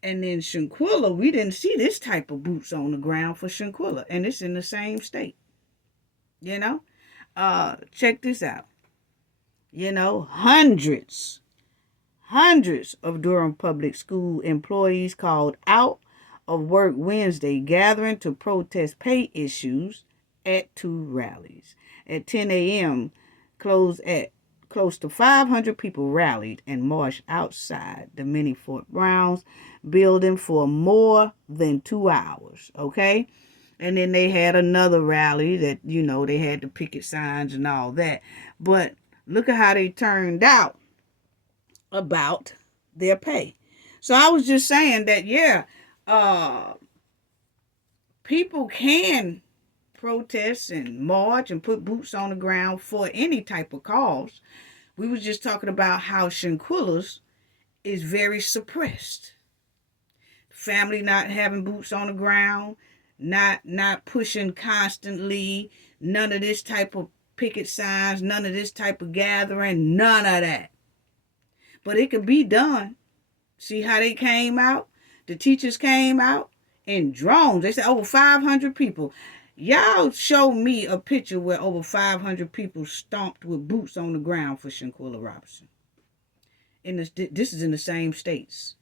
And then Shanquilla, we didn't see this type of boots on the ground for Shanquilla. And it's in the same state. Check this out. Hundreds of Durham Public School employees called out of work Wednesday, gathering to protest pay issues at two rallies. At 10 a.m., close to 500 people rallied and marched outside the mini Fort Browns building for more than 2 hours, okay? And then they had another rally that, they had the picket signs and all that. But look at how they turned out about their pay. So I was just saying that, yeah, people can protest and march and put boots on the ground for any type of cause. We was just talking about how Shanquilla's is very suppressed. Family not having boots on the ground, not pushing constantly, none of this type of picket signs, none of this type of gathering, none of that. But it could be done. See how they came out? The teachers came out in drones. They said over 500 people. Y'all show me a picture where over 500 people stomped with boots on the ground for Shanquilla Robinson. This is in the same states.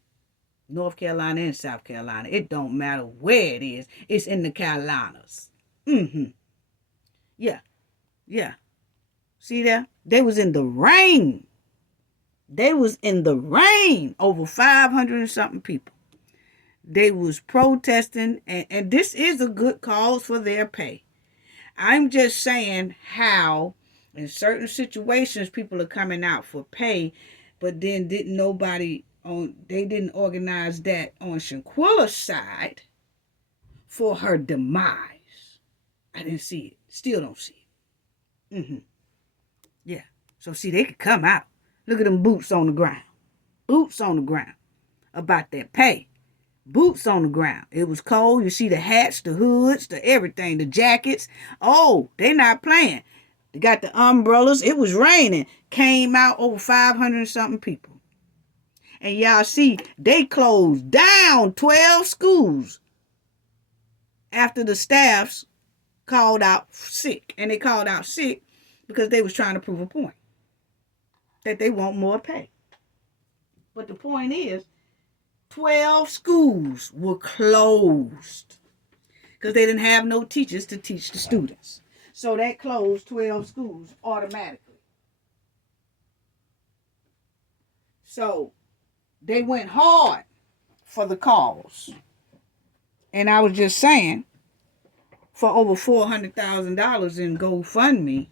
North Carolina and South Carolina. It don't matter where it is. It's in the Carolinas. Yeah. Yeah. See there? They was in the rain. They was in the rain. Over 500 and something people. They was protesting, and this is a good cause for their pay. I'm just saying how in certain situations people are coming out for pay, but then they didn't organize that on Shanquilla's side for her demise. I didn't see it. Still don't see it. Yeah. So see, they could come out. Look at them boots on the ground. Boots on the ground. About their pay. Boots on the ground. It was cold. You see the hats, the hoods, the everything, the jackets. Oh, they not playing. They got the umbrellas. It was raining. Came out over 500 and something people. And y'all see, they closed down 12 schools after the staffs called out sick. And they called out sick because they was trying to prove a point. That they want more pay. But the point is, 12 schools were closed because they didn't have no teachers to teach the students. So that closed 12 schools automatically. So they went hard for the cause. And I was just saying, for over $400,000 in GoFundMe,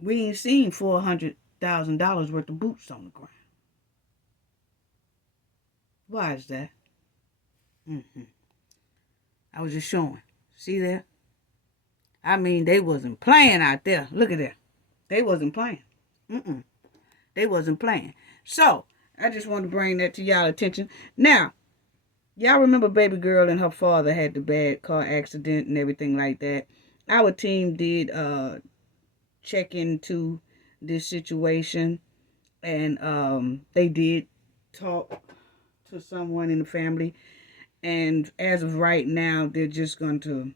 we ain't seen $400,000 worth of boots on the ground. Why is that? I was just showing. See there? I mean, they wasn't playing out there. Look at that. They wasn't playing. They wasn't playing. So, I just want to bring that to y'all attention. Now, y'all remember baby girl and her father had the bad car accident and everything like that. Our team did check into this situation, and they did talk to someone in the family, and as of right now they're just going to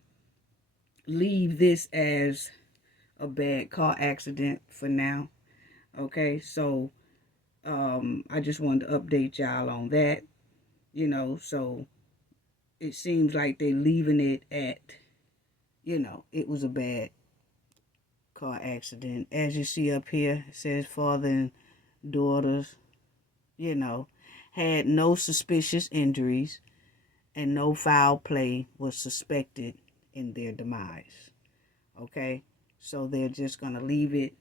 leave this as a bad car accident for now. Okay, so I just wanted to update y'all on that, so it seems like they're leaving it at, it was a bad car accident. As you see up here, it says father and daughters, had no suspicious injuries and no foul play was suspected in their demise. Okay? So they're just going to leave it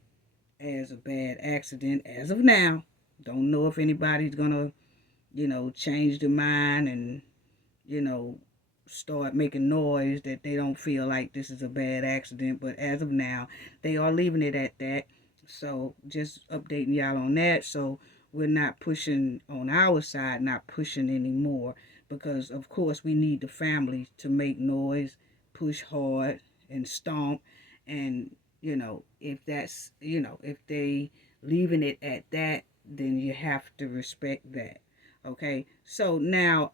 as a bad accident as of now. Don't know if anybody's going to, change their mind and, start making noise that they don't feel like this is a bad accident. But as of now, they are leaving it at that. So just updating y'all on that. So we're not pushing on our side, not pushing anymore, because of course we need the family to make noise, push hard and stomp. And, if that's, if they leaving it at that, then you have to respect that. Okay. So now,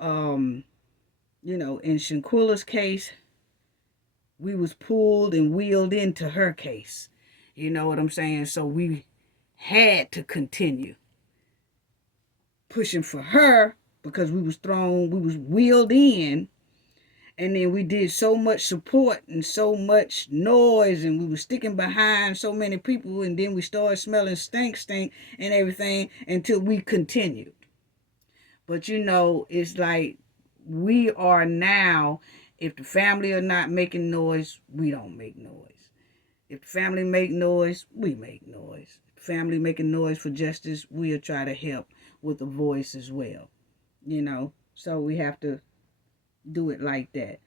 in Shanquilla's case, we was pulled and wheeled into her case. You know what I'm saying? So we had to continue pushing for her because we was wheeled in, and then we did so much support and so much noise, and we were sticking behind so many people, and then we started smelling stink and everything until we continued. But it's like we are now, if the family are not making noise, we don't make noise. If the family make noise, we make noise. If the family making noise for justice, we'll try to help with a voice as well. So we have to do it like that.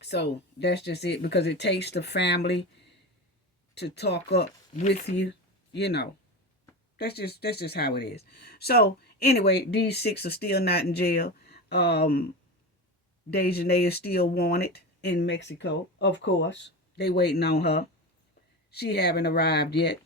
So that's just it, because it takes the family to talk up with you. That's just how it is. So anyway, these 6 are still not in jail. Dejanay is still wanted in Mexico, of course. They waiting on her. She haven't arrived yet.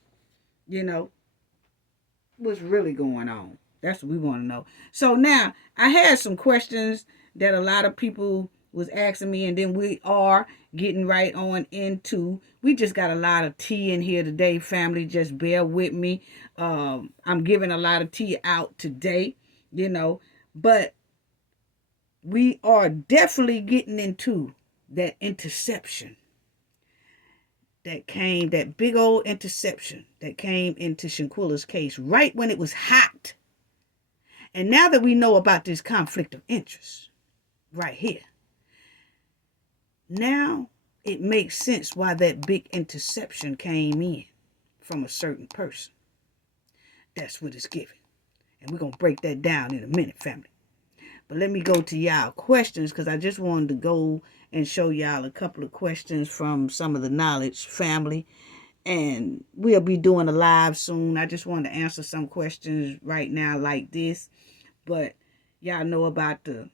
What's really going on? That's what we want to know. So now, I had some questions that a lot of people was asking me, and then we are getting right on into. We just got a lot of tea in here today, family. Just bear with me. I'm giving a lot of tea out today, but we are definitely getting into that interception that big old interception that came into Shanquilla's case right when it was hot. And now that we know about this conflict of interest right here, now it makes sense why that big interception came in from a certain person. That's what it's giving. And we're going to break that down in a minute, family. But let me go to y'all questions, because I just wanted to go and show y'all a couple of questions from some of the knowledge family. And we'll be doing a live soon. I just wanted to answer some questions right now like this. But y'all know about the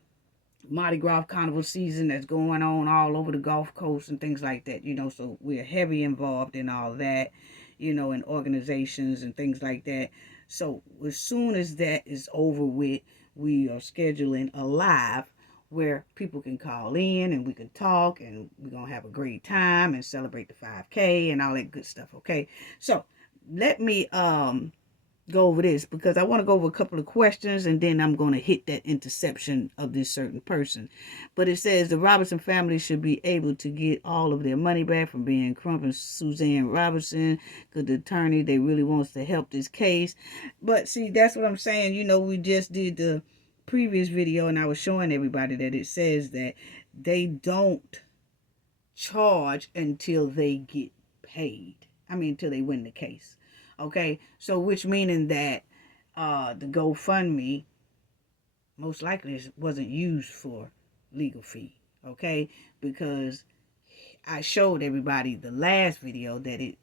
Mardi Gras carnival season that's going on all over the Gulf Coast and things like that, so we're heavy involved in all that, in organizations and things like that. So as soon as that is over with, we are scheduling a live where people can call in and we can talk, and we're going to have a great time and celebrate the 5K and all that good stuff, okay? So let me go over this, because I want to go over a couple of questions, and then I'm going to hit that interception of this certain person. But it says the Robinson family should be able to get all of their money back from being Crump and Suzanne Robinson, because the attorney, they really wants to help this case. But see, that's what I'm saying. We just did the previous video, and I was showing everybody that it says that they don't charge until they get paid. Until they win the case. Okay, so which meaning that the GoFundMe most likely wasn't used for legal fee, okay? Because I showed everybody the last video that it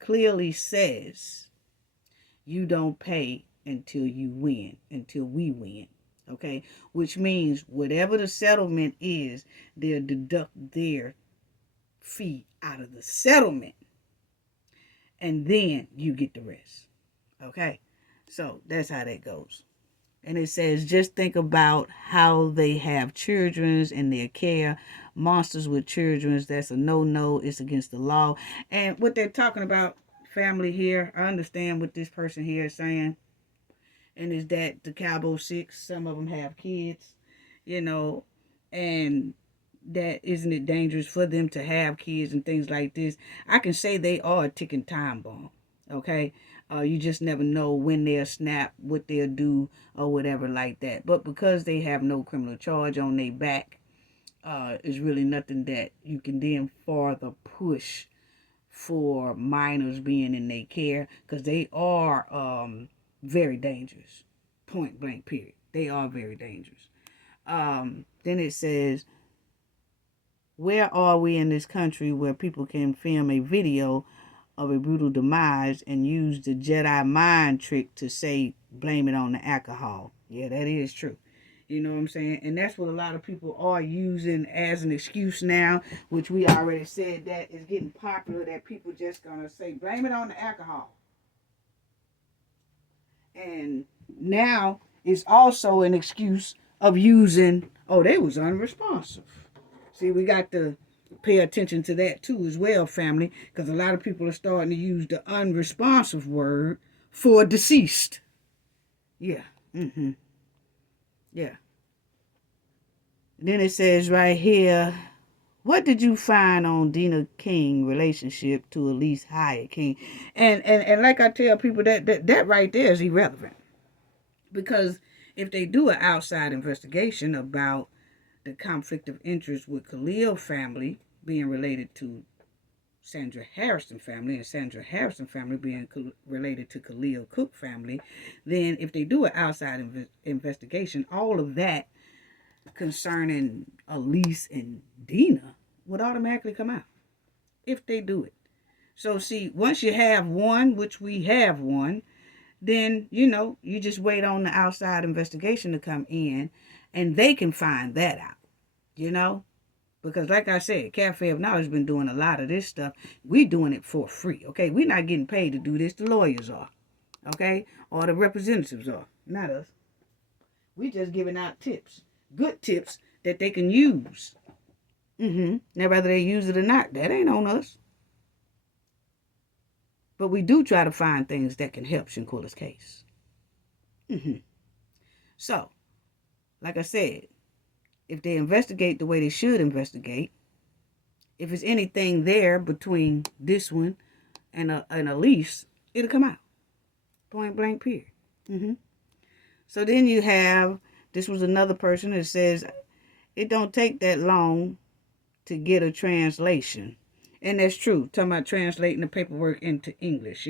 clearly says you don't pay until you win, until we win, okay? Which means whatever the settlement is, they'll deduct their fee out of the settlement. And then you get the rest. Okay? So that's how that goes. And it says, just think about how they have children in their care. Monsters with children, that's a no-no. It's against the law. And what they're talking about, family here, I understand what this person here is saying. And is that the Cowboy 6, some of them have kids, and that isn't it dangerous for them to have kids and things like this. I can say they are a ticking time bomb, okay? You just never know when they'll snap, what they'll do, or whatever like that. But because they have no criminal charge on their back, is really nothing that you can then further push for minors being in their care, because they are very dangerous, point blank period. They are very dangerous. Then it says, where are we in this country where people can film a video of a brutal demise and use the Jedi mind trick to say, blame it on the alcohol? Yeah, that is true. You know what I'm saying? And that's what a lot of people are using as an excuse now, which we already said that is getting popular, that people just going to say, blame it on the alcohol. And now it's also an excuse of using, oh, they was unresponsive. See, we got to pay attention to that too as well, family, because a lot of people are starting to use the unresponsive word for deceased. Yeah. Yeah. Then it says right here, what did you find on Dina King relationship to Elise Hyatt King? And like I tell people, that right there is irrelevant. Because if they do an outside investigation about the conflict of interest with Khalil family being related to Sandra Harrison family, and Sandra Harrison family being related to Khalil Cooke family, then if they do an outside investigation, all of that concerning Elise and Dina would automatically come out if they do it. So see, once you have one, which we have one, then, you just wait on the outside investigation to come in, and they can find that out. Because like I said, Cafe of Knowledge has been doing a lot of this stuff. We doing it for free, okay? We're not getting paid to do this. The lawyers are, okay? Or the representatives are, not us. We just giving out tips, good tips that they can use. Now, whether they use it or not, that ain't on us. But we do try to find things that can help Shanquilla's case. So, like I said, if they investigate the way they should investigate, If it's anything there between this one and a lease, it'll come out. Point blank, period. So then you have, this was another person that says, it don't take that long to get a translation. And that's true. Talking about translating the paperwork into English,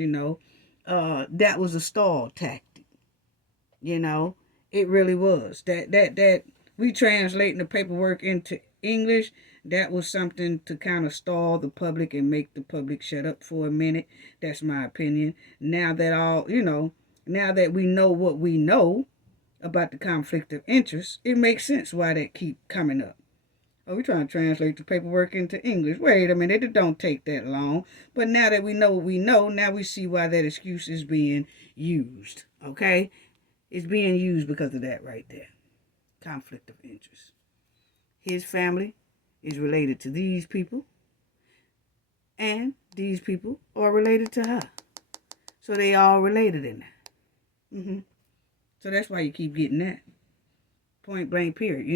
that was a stall tactic. It really was. That we translating the paperwork into English, that was something to kind of stall the public and make the public shut up for a minute. That's my opinion. Now that we know what we know about the conflict of interest, it makes sense why that keep coming up. Oh, we're trying to translate the paperwork into English. Wait a minute, it don't take that long. But now that we know what we know, now we see why that excuse is being used. Okay? It's being used because of that right there. Conflict of interest. His family is related to these people, and these people are related to her. So they all related in that. So that's why you keep getting that. Point blank, period.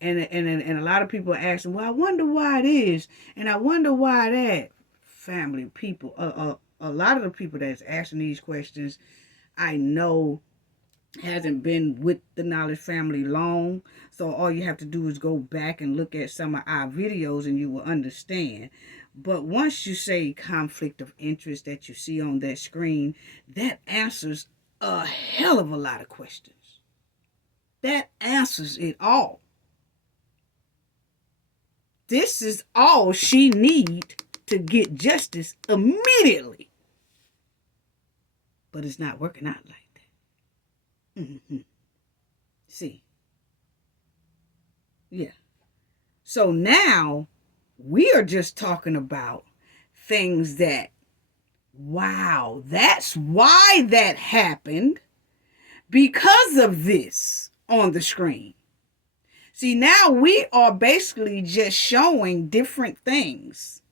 And a lot of people are asking, well, I wonder why it is, and I wonder why that. Family, people, a lot of the people that's asking these questions, I know hasn't been with the Knowledge family long, so all you have to do is go back and look at some of our videos and you will understand. But once you say conflict of interest that you see on that screen, that answers a hell of a lot of questions. That answers it all. This is all she need to get justice immediately. But it's not working out like that. See. Yeah. So now we are just talking about things that, wow, that's why that happened, because of this on the screen. See, now we are basically just showing different things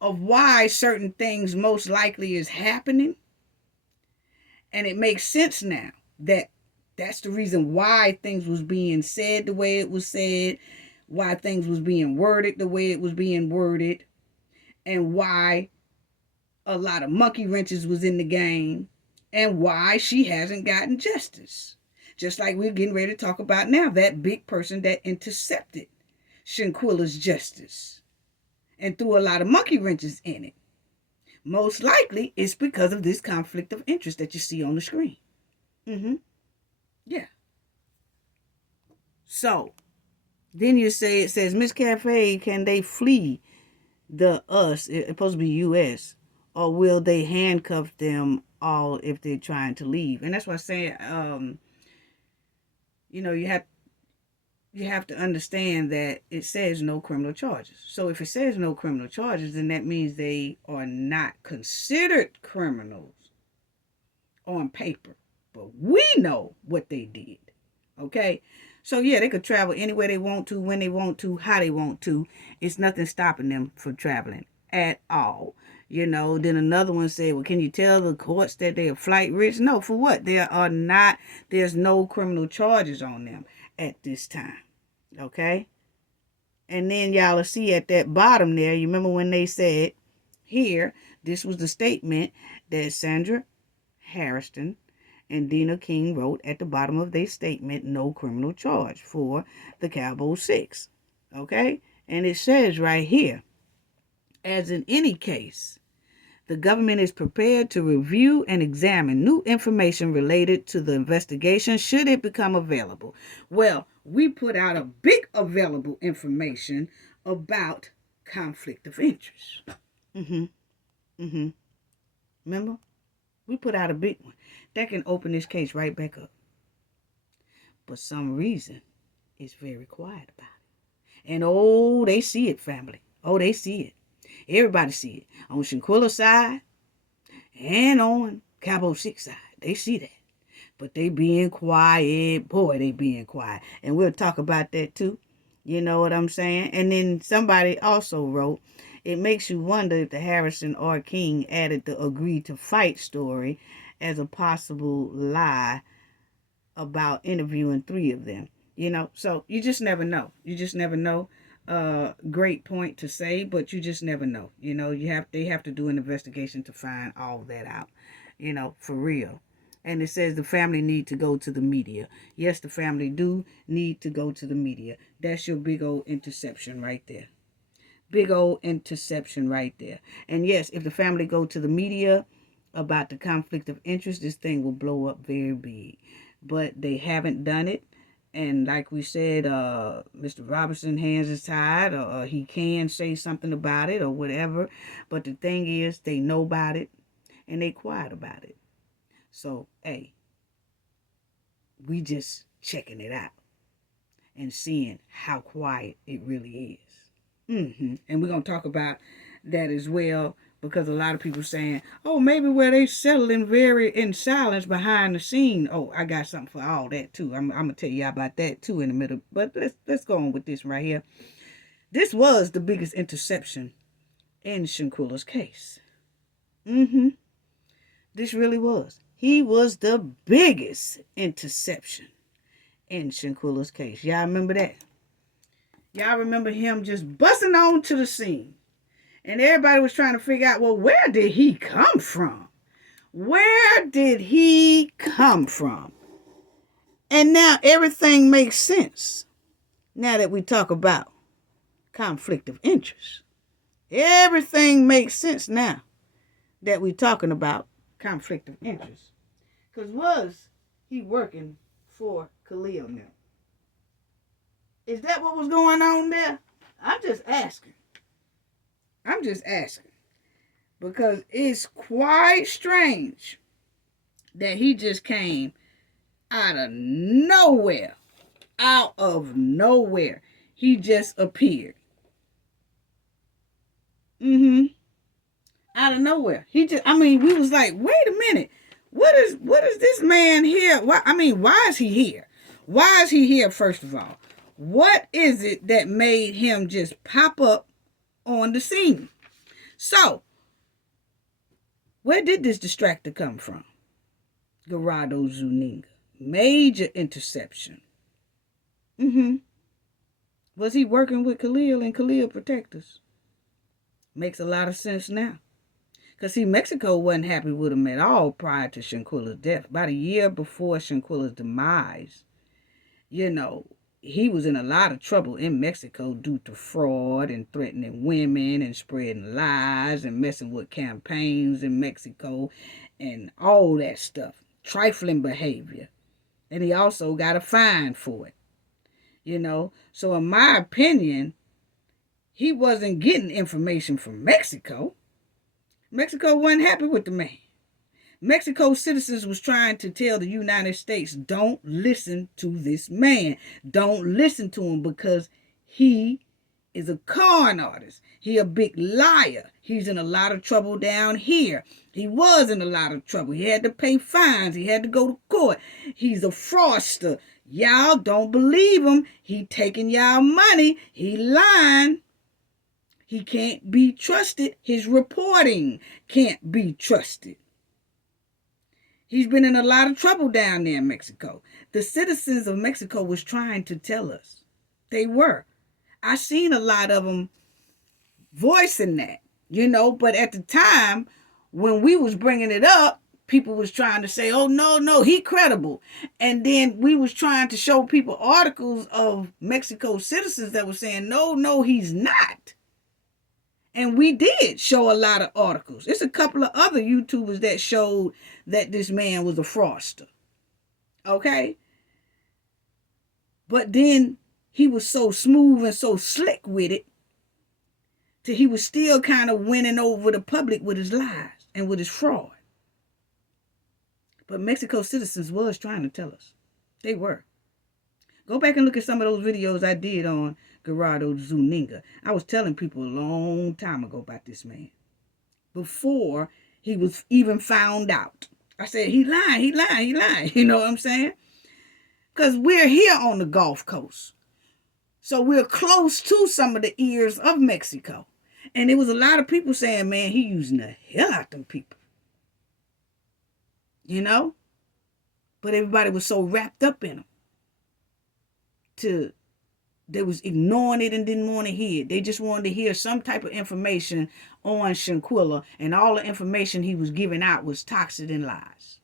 of why certain things most likely is happening. And it makes sense now that that's the reason why things was being said the way it was said, why things was being worded the way it was being worded, and why a lot of monkey wrenches was in the game, and why she hasn't gotten justice. Just like we're getting ready to talk about now, that big person that intercepted Shanquilla's justice and threw a lot of monkey wrenches in it. Most likely it's because of this conflict of interest that you see on the screen. Yeah. So, then you say, it says, Miss Cafe, can they flee the us, it's supposed to be U.S., or will they handcuff them all if they're trying to leave? And that's why I say, you have to understand that it says no criminal charges. So if it says no criminal charges, then that means they are not considered criminals on paper. But we know what they did. Okay? So yeah, they could travel anywhere they want to, when they want to, how they want to. It's nothing stopping them from traveling at all. Then another one said, well, can you tell the courts that they are flight risk? No, for what? There's no criminal charges on them at this time. Okay? And then y'all will see at that bottom there, you remember when they said here, this was the statement that Sandra Harrison and Dina King wrote at the bottom of their statement, no criminal charge for the Cabo 6. Okay? And it says right here, as in any case, the government is prepared to review and examine new information related to the investigation should it become available. Well, we put out a big available information about conflict of interest. Remember? We put out a big one. That can open this case right back up. But some reason, it's very quiet about it. And they see it, family. They see it. Everybody see it. On Shanquilla side and on Cabo 6 side. They see that. But they being quiet. Boy, they being quiet. And we'll talk about that too. You know what I'm saying? And then somebody also wrote, it makes you wonder if the Harrison or King added the agreed to fight story as a possible lie about interviewing 3 of them. So you just never know. You just never know. great point to say, but you just never know. You know, they have to do an investigation to find all that out. You know, for real. And it says the family need to go to the media. Yes, the family do need to go to the media. That's your big old interception right there. Big old interception right there. And yes, if the family go to the media about the conflict of interest, this thing will blow up very big. But they haven't done it. And like we said, Mr. Robinson hands is tied, or he can say something about it or whatever. But the thing is, they know about it and they quiet about it. So, hey, we just checking it out and seeing how quiet it really is. And we're going to talk about that as well, because a lot of people saying, oh, maybe where they settling very in silence behind the scene. Oh, I got something for all that too. I'm going to tell you about that too in a minute. But let's go on with this right here. This was the biggest interception in Shanquilla's case. This really was. He was the biggest interception in Shanquilla's case. Y'all remember that? Y'all remember him just busting on to the scene. And everybody was trying to figure out, well, where did he come from? Where did he come from? And now everything makes sense. Now that we talk about conflict of interest. Everything makes sense now that we're talking about conflict of interest. Because was he working for Khalil now? Is that what was going on there? I'm just asking. Because it's quite strange that he just came out of nowhere. Out of nowhere. He just appeared. Out of nowhere. We was like, wait a minute. What is this man here? Why is he here? Why is he here, first of all? What is it that made him just pop up on the scene? So, where did this distractor come from? Gerardo Zuniga. Major interception. Was he working with Khalil and Khalil protectors? Makes a lot of sense now. Because, see, Mexico wasn't happy with him at all prior to Shanquilla's death. About a year before Shanquilla's demise, you know, he was in a lot of trouble in Mexico due to fraud and threatening women and spreading lies and messing with campaigns in Mexico and all that stuff. Trifling behavior. And he also got a fine for it. You know, so in my opinion, he wasn't getting information from Mexico. Mexico wasn't happy with the man. Mexico's citizens was trying to tell the United States, don't listen to this man. Don't listen to him because he is a con artist. He a big liar. He's in a lot of trouble down here. He was in a lot of trouble. He had to pay fines. He had to go to court. He's a fraudster. Y'all don't believe him. He taking y'all money. He lying. He can't be trusted. His reporting can't be trusted. He's been in a lot of trouble down there in Mexico. The citizens of Mexico was trying to tell us. They were. I seen a lot of them voicing that, you know, but at the time when we was bringing it up, people was trying to say, oh, no, he credible. And then we was trying to show people articles of Mexico citizens that were saying, no, he's not. And we did show a lot of articles. There's a couple of other YouTubers that showed that this man was a fraudster. Okay? But then he was so smooth and so slick with it till he was still kind of winning over the public with his lies and with his fraud. But Mexico citizens was trying to tell us. They were. Go back and look at some of those videos I did on Gerardo Zuniga. I was telling people a long time ago about this man. Before he was even found out. I said, he lying. You know what I'm saying? Because we're here on the Gulf Coast. So we're close to some of the ears of Mexico. And there was a lot of people saying, man, he using the hell out them people. You know? But everybody was so wrapped up in him to They was ignoring it and didn't want to hear it. They just wanted to hear some type of information on Shanquilla, and all the information he was giving out was toxic and lies.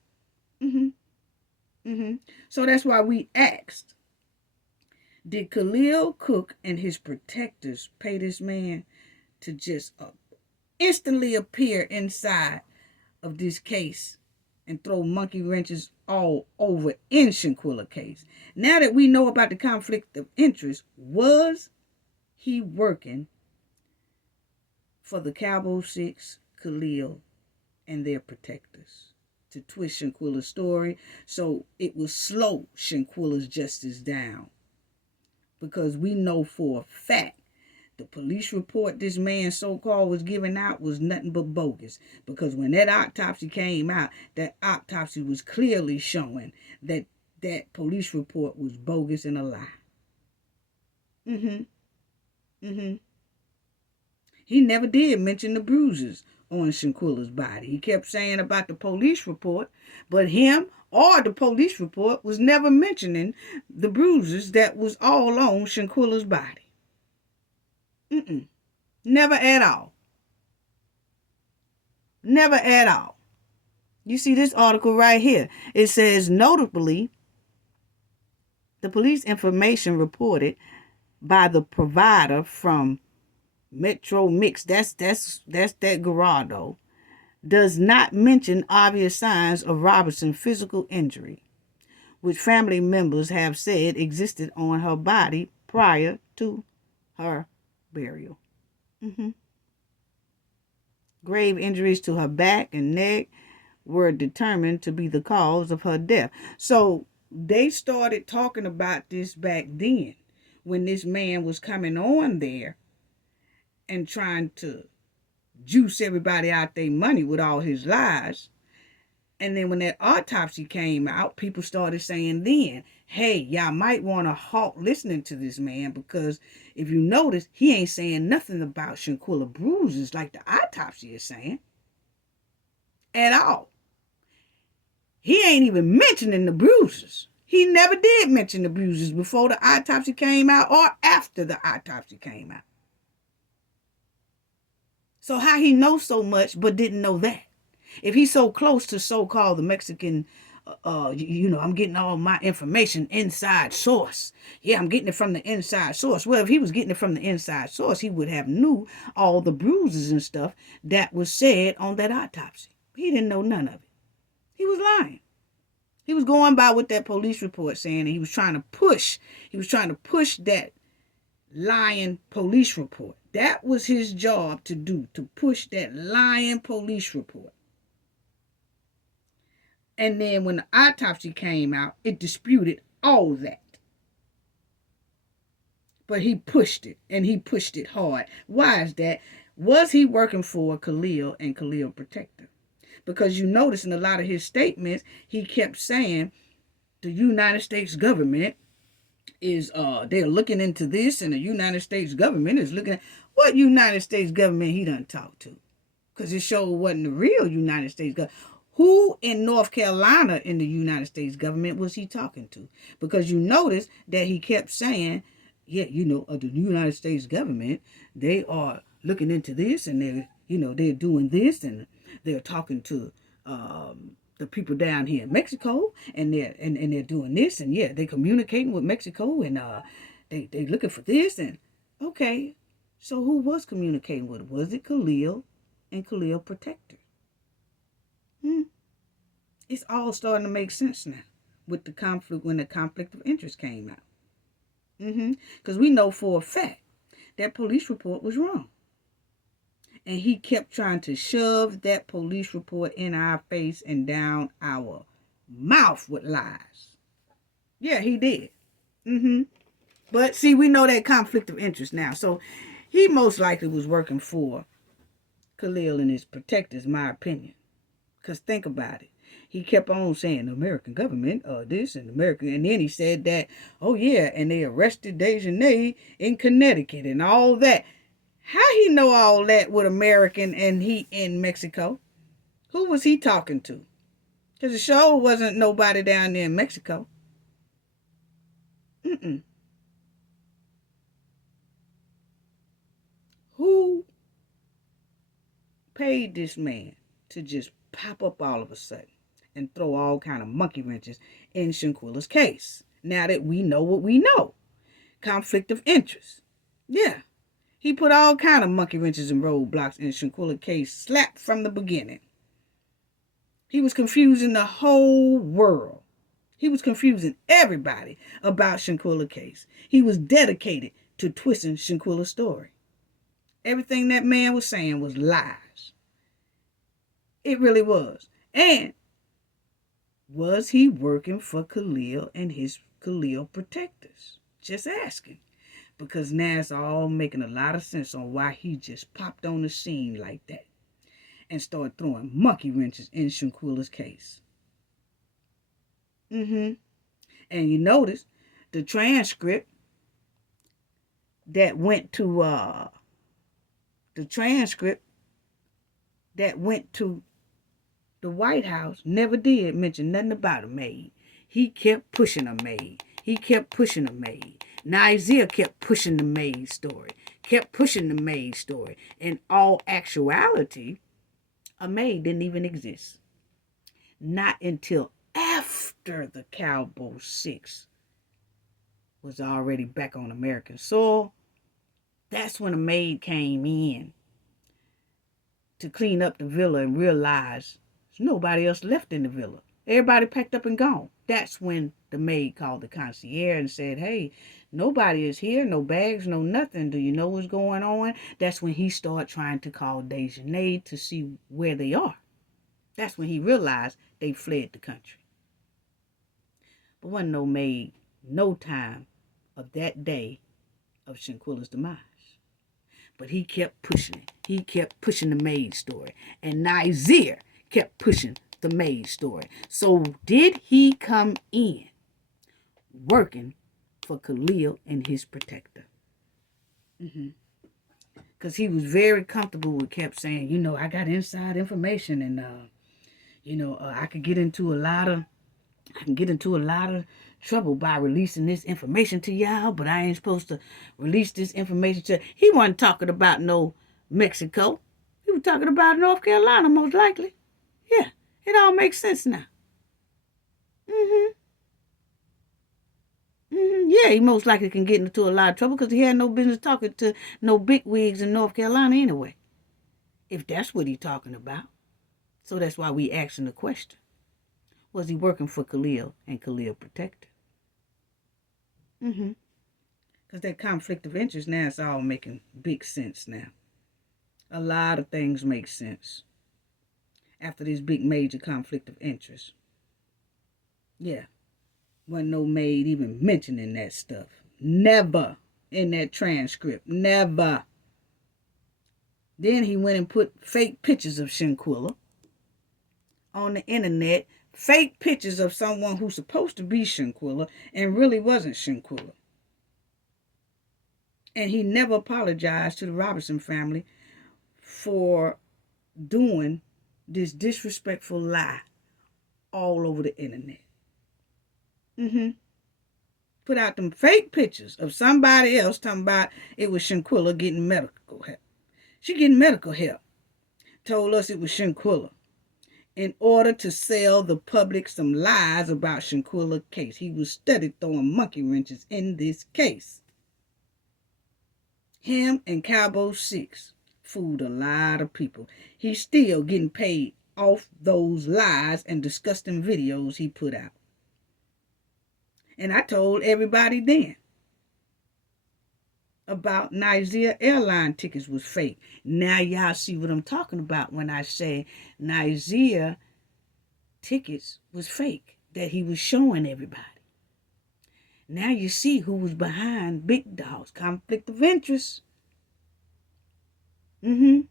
So that's why we asked, did Khalil, Cooke, and his protectors pay this man to just instantly appear inside of this case and throw monkey wrenches all over in Shanquilla case? Now that we know about the conflict of interest, was he working for the Cowboy Six, Khalil, and their protectors to twist Shanquilla's story so it will slow Shanquilla's justice down? Because we know for a fact the police report this man so-called was giving out was nothing but bogus. Because when that autopsy came out, that autopsy was clearly showing that that police report was bogus and a lie. He never did mention the bruises on Shanquilla's body. He kept saying about the police report, but him or the police report was never mentioning the bruises that was all on Shanquilla's body. Never at all. Never at all. You see this article right here. It says, notably, the police information reported by the provider from Metro Mix, that's that Gerardo, does not mention obvious signs of Robertson's physical injury, which family members have said existed on her body prior to her burial. Grave injuries to her back and neck were determined to be the cause of her death. So they started talking about this back then when this man was coming on there and trying to juice everybody out their money with all his lies. And then when that autopsy came out, people started saying then, hey, y'all might want to halt listening to this man, because if you notice, he ain't saying nothing about Shanquilla bruises like the autopsy is saying at all. He ain't even mentioning the bruises. He never did mention the bruises before the autopsy came out or after the autopsy came out. So how he knows so much but didn't know that? If he's so close to so-called the Mexican, I'm getting all my information inside source. Yeah, I'm getting it from the inside source. Well, if he was getting it from the inside source, he would have knew all the bruises and stuff that was said on that autopsy. He didn't know none of it. He was lying. He was going by what that police report saying, and he was trying to push that lying police report. That was his job to do, to push that lying police report. And then when the autopsy came out, it disputed all that. But he pushed it, and he pushed it hard. Why is that? Was he working for Khalil and Khalil Protector? Because you notice in a lot of his statements, he kept saying the United States government is, they're looking into this, and the United States government is looking at what United States government he done talked to. Because it sure wasn't the real United States government. Who in North Carolina in the United States government was he talking to? Because you notice that he kept saying, yeah, the United States government, they are looking into this, and they're doing this, and they're talking to the people down here in Mexico, and they're doing this, and yeah, they're communicating with Mexico, and they looking for this, and okay, so who was communicating with it? Was it Khalil and Khalil Protector? It's all starting to make sense now with the conflict, when the conflict of interest came out. Because we know for a fact that police report was wrong. And he kept trying to shove that police report in our face and down our mouth with lies. Yeah, he did. But see, we know that conflict of interest now. So he most likely was working for Khalil and his protectors, my opinion. Because think about it. He kept on saying the American government, this and American. And then he said that, oh yeah, and they arrested Dejanay in Connecticut and all that. How he know all that with American and he in Mexico? Who was he talking to? Because the show wasn't nobody down there in Mexico. Who paid this man to just pop up all of a sudden and throw all kind of monkey wrenches in Shanquilla's case? Now that we know what we know. Conflict of interest. Yeah. He put all kind of monkey wrenches and roadblocks in Shanquilla's case, slapped from the beginning. He was confusing the whole world. He was confusing everybody about Shanquilla's case. He was dedicated to twisting Shanquilla's story. Everything that man was saying was lies. It really was. And was he working for Khalil and his Khalil protectors? Just asking. Because now it's all making a lot of sense on why he just popped on the scene like that and started throwing monkey wrenches in Shanquilla's case. And you notice the transcript that went to the White House never did mention nothing about a maid. He kept pushing a maid. He kept pushing a maid. Isaiah kept pushing the maid story. Kept pushing the maid story. In all actuality, a maid didn't even exist. Not until after the Cowboy 6 was already back on American soil. That's when a maid came in to clean up the villa and realized there's nobody else left in the villa. Everybody packed up and gone. That's when the maid called the concierge and said, hey, nobody is here, no bags, no nothing. Do you know what's going on? That's when he started trying to call Dejanay to see where they are. That's when he realized they fled the country. But wasn't no maid, no time of that day of Shanquilla's demise. But he kept pushing it. He kept pushing the maid story. And Nasir kept pushing the maid story. So did he come in working for Khalil and his protector? Because he was very comfortable with kept saying, you know, I got inside information and, I could get into a lot of trouble by releasing this information to y'all, but I ain't supposed to release this information to... He wasn't talking about no Mexico. He was talking about North Carolina, most likely. Yeah, it all makes sense now. Yeah, he most likely can get into a lot of trouble because he had no business talking to no bigwigs in North Carolina anyway. If that's what he's talking about. So that's why we asking the question. Was he working for Khalil and Khalil protector? Because that conflict of interest, now it's all making big sense now. A lot of things make sense after this big major conflict of interest. Yeah. Wasn't no maid even mentioning that stuff. Never in that transcript. Never. Then he went and put fake pictures of Shanquilla on the internet. Fake pictures of someone who's supposed to be Shanquilla and really wasn't Shanquilla. And he never apologized to the Robinson family for doing this disrespectful lie all over the internet. Put out them fake pictures of somebody else talking about it was Shanquilla getting medical help. She getting medical help. Told us it was Shanquilla. In order to sell the public some lies about Shanquilla's case. He was steady throwing monkey wrenches in this case. Him and Cowboy 6 fooled a lot of people. He's still getting paid off those lies and disgusting videos he put out. And I told everybody then about Nigeria airline tickets was fake. Now y'all see what I'm talking about when I say Nigeria tickets was fake that he was showing everybody. Now you see who was behind Big Dog's conflict of interest. You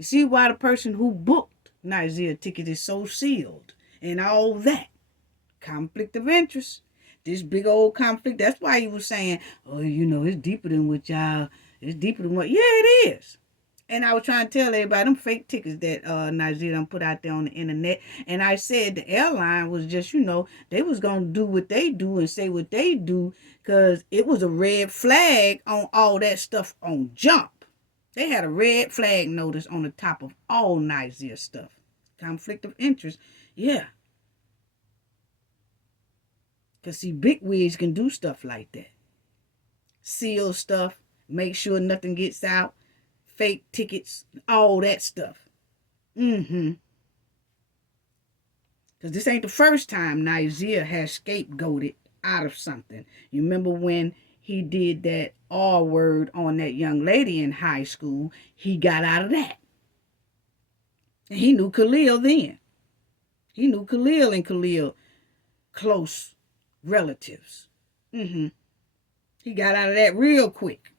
see why the person who booked Nigeria ticket is so sealed and all that. Conflict of interest. This big old conflict. That's why he was saying, oh, it's deeper than what y'all, it's deeper than what, yeah, it is. And I was trying to tell everybody them fake tickets that Nigeria put out there on the internet. And I said the airline was just, they was going to do what they do and say what they do because it was a red flag on all that stuff on jump. They had a red flag notice on the top of all Nigeria stuff. Conflict of interest. Yeah. Because, see, big wigs can do stuff like that. Seal stuff. Make sure nothing gets out. Fake tickets. All that stuff. Because this ain't the first time Nigeria has scapegoated out of something. You remember when he did that R word on that young lady in high school? He got out of that. And he knew Khalil then. He knew Khalil and Khalil close relatives. He got out of that real quick.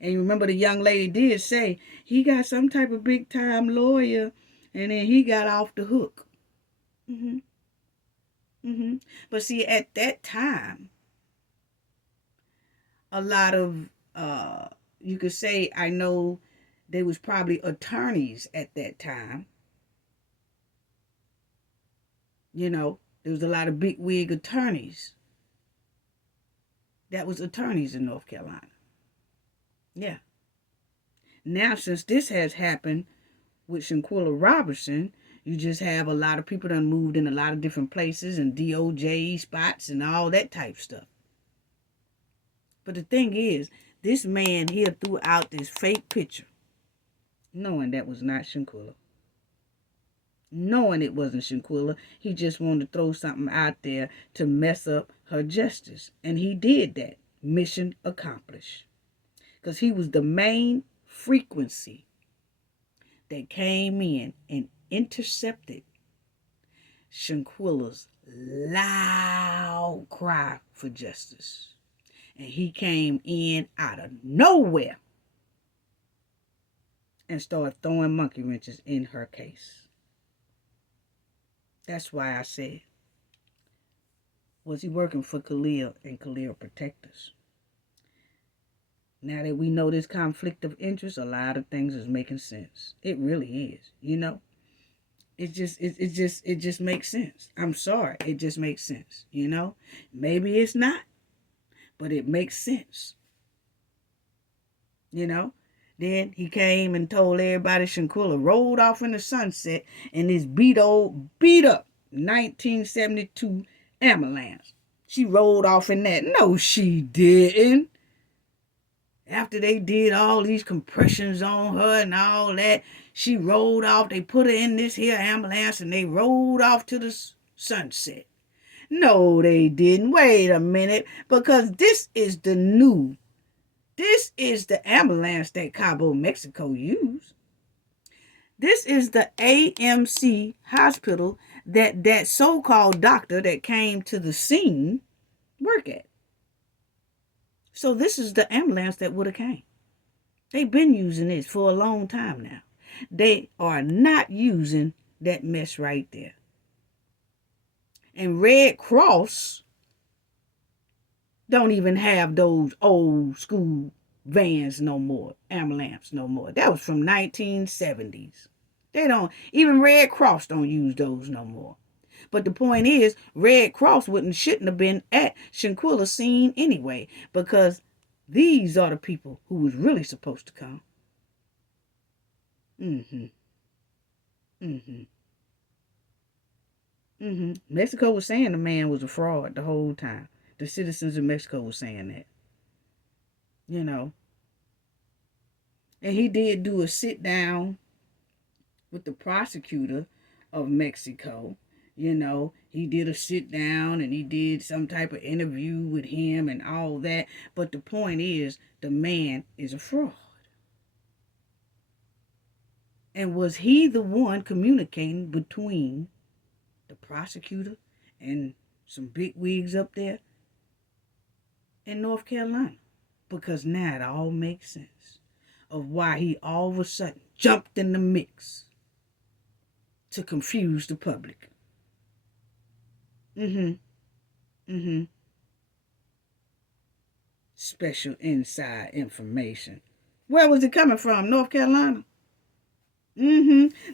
And you remember the young lady did say he got some type of big time lawyer, and then he got off the hook. But see, at that time, a lot of you could say, I know they was probably attorneys at that time. You know, there was a lot of big wig attorneys. That was attorneys in North Carolina. Yeah. Now, since this has happened with Shanquilla Robertson, you just have a lot of people that moved in a lot of different places and DOJ spots and all that type stuff. But the thing is, this man here threw out this fake picture, knowing that was not Shanquilla. Knowing it wasn't Shanquilla, he just wanted to throw something out there to mess up her justice. And he did that. Mission accomplished. Because he was the main frequency that came in and intercepted Shanquilla's loud cry for justice. And he came in out of nowhere and started throwing monkey wrenches in her case. That's why I said, was he working for Khalil and Khalil protectors? Now that we know this conflict of interest, a lot of things is making sense. It really is, you know. It just makes sense. I'm sorry, it just makes sense, you know. Maybe it's not, but it makes sense. You know. Then he came and told everybody Shanquilla rolled off in the sunset in this beat up 1972 ambulance. She rolled off in that. No, she didn't. After they did all these compressions on her and all that, she rolled off. They put her in this here ambulance and they rolled off to the sunset. No, they didn't. Wait a minute. Because this is the ambulance that Cabo, Mexico used. This is the AMC hospital that so-called doctor that came to the scene work at. So this is the ambulance that would have came. They've been using this for a long time now. They are not using that mess right there. And Red Cross don't even have those old school vans no more, ambulance no more. That was from 1970s. They don't, even Red Cross don't use those no more. But the point is, Red Cross shouldn't have been at Shanquilla's scene anyway, because these are the people who was really supposed to come. Mexico was saying the man was a fraud the whole time. The citizens of Mexico were saying that. You know. And he did do a sit down with the prosecutor of Mexico. You know, he did a sit down and he did some type of interview with him and all that. But the point is, the man is a fraud. And was he the one communicating between the prosecutor and some big wigs up there in North Carolina? Because now it all makes sense of why he all of a sudden jumped in the mix to confuse the public. Special inside information. Where was it coming from? North Carolina?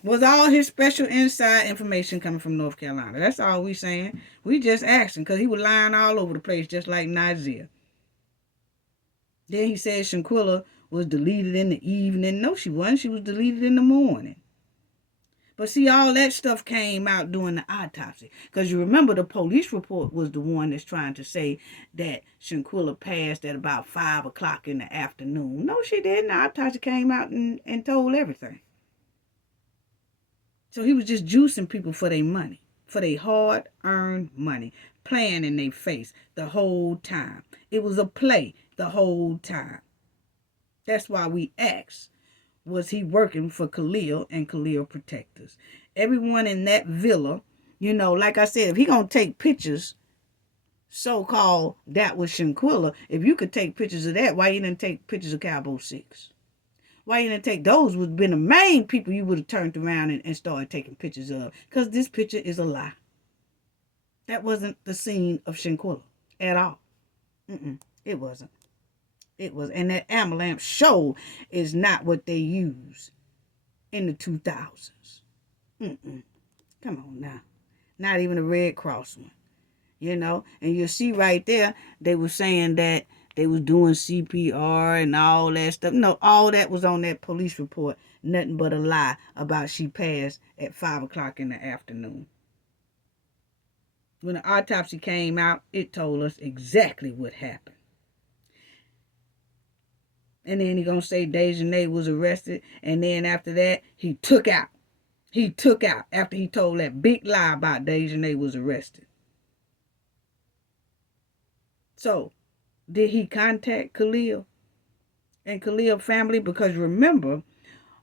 Was all his special inside information coming from North Carolina? That's all we saying. We just asking because he was lying all over the place just like Nigeria. Then he said Shanquilla was deleted in the evening. No, she wasn't. She was deleted in the morning. But see, all that stuff came out during the autopsy. Because you remember the police report was the one that's trying to say that Shanquilla passed at about 5 o'clock in the afternoon. No, she didn't. The autopsy came out and told everything. So he was just juicing people for their money, for their hard-earned money, playing in their face the whole time. It was a play the whole time. That's why we asked, was he working for Khalil and Khalil Protectors? Everyone in that villa, you know, like I said, if he gonna take pictures, so-called that was Shanquilla, if you could take pictures of that, why you didn't take pictures of Cowboy 6? Why you didn't take those would have been the main people you would have turned around and started taking pictures of. Because this picture is a lie. That wasn't the scene of Shanquilla at all. It wasn't. It was. And that Amalamp show is not what they use in the 2000s. Come on now. Not even a Red Cross one. You know? And you'll see right there, they were saying that they was doing CPR and all that stuff. No, all that was on that police report. Nothing but a lie about she passed at 5 o'clock in the afternoon. When the autopsy came out, it told us exactly what happened. And then he gonna say Dejanay was arrested. And then after that, he took out. He took out after he told that big lie about Dejanay was arrested. So, did he contact Khalil and Khalil family? Because remember,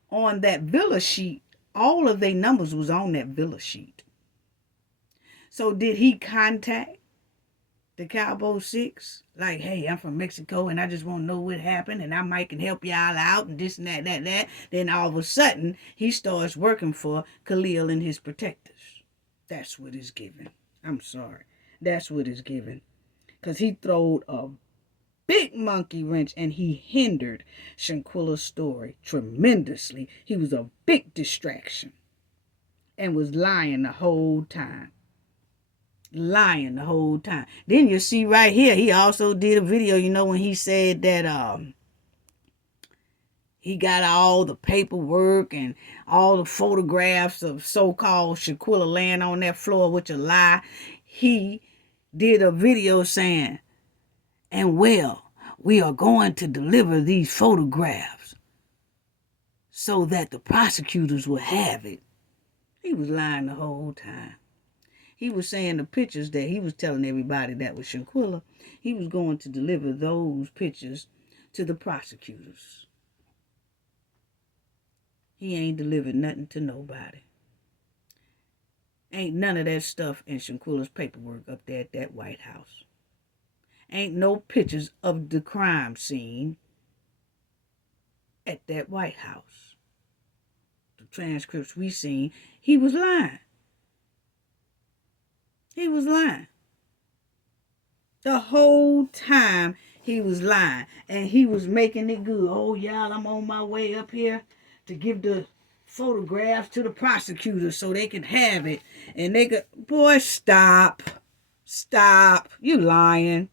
on that villa sheet, all of their numbers was on that villa sheet. So did he contact the Cowboy 6? Like, hey, I'm from Mexico and I just want to know what happened and I might can help y'all out and this and that. Then all of a sudden, he starts working for Khalil and his protectors. That's what is given. I'm sorry. That's what is given. Because he throwed a big monkey wrench and he hindered Shanquilla's story tremendously. He was a big distraction and was lying the whole time. Lying the whole time. Then you see right here, he also did a video, you know, when he said that he got all the paperwork and all the photographs of so-called Shanquilla laying on that floor, which a lie. He did a video saying, and well, we are going to deliver these photographs so that the prosecutors will have it. He was lying the whole time. He was saying the pictures that he was telling everybody that was Shanquilla, he was going to deliver those pictures to the prosecutors. He ain't delivered nothing to nobody. Ain't none of that stuff in Shanquilla's paperwork up there at that White House. Ain't no pictures of the crime scene at that White House. The transcripts we seen, he was lying. He was lying. The whole time he was lying. And he was making it good. Oh, y'all, I'm on my way up here to give the photographs to the prosecutors so they can have it. And they could, boy, stop. Stop. You lying.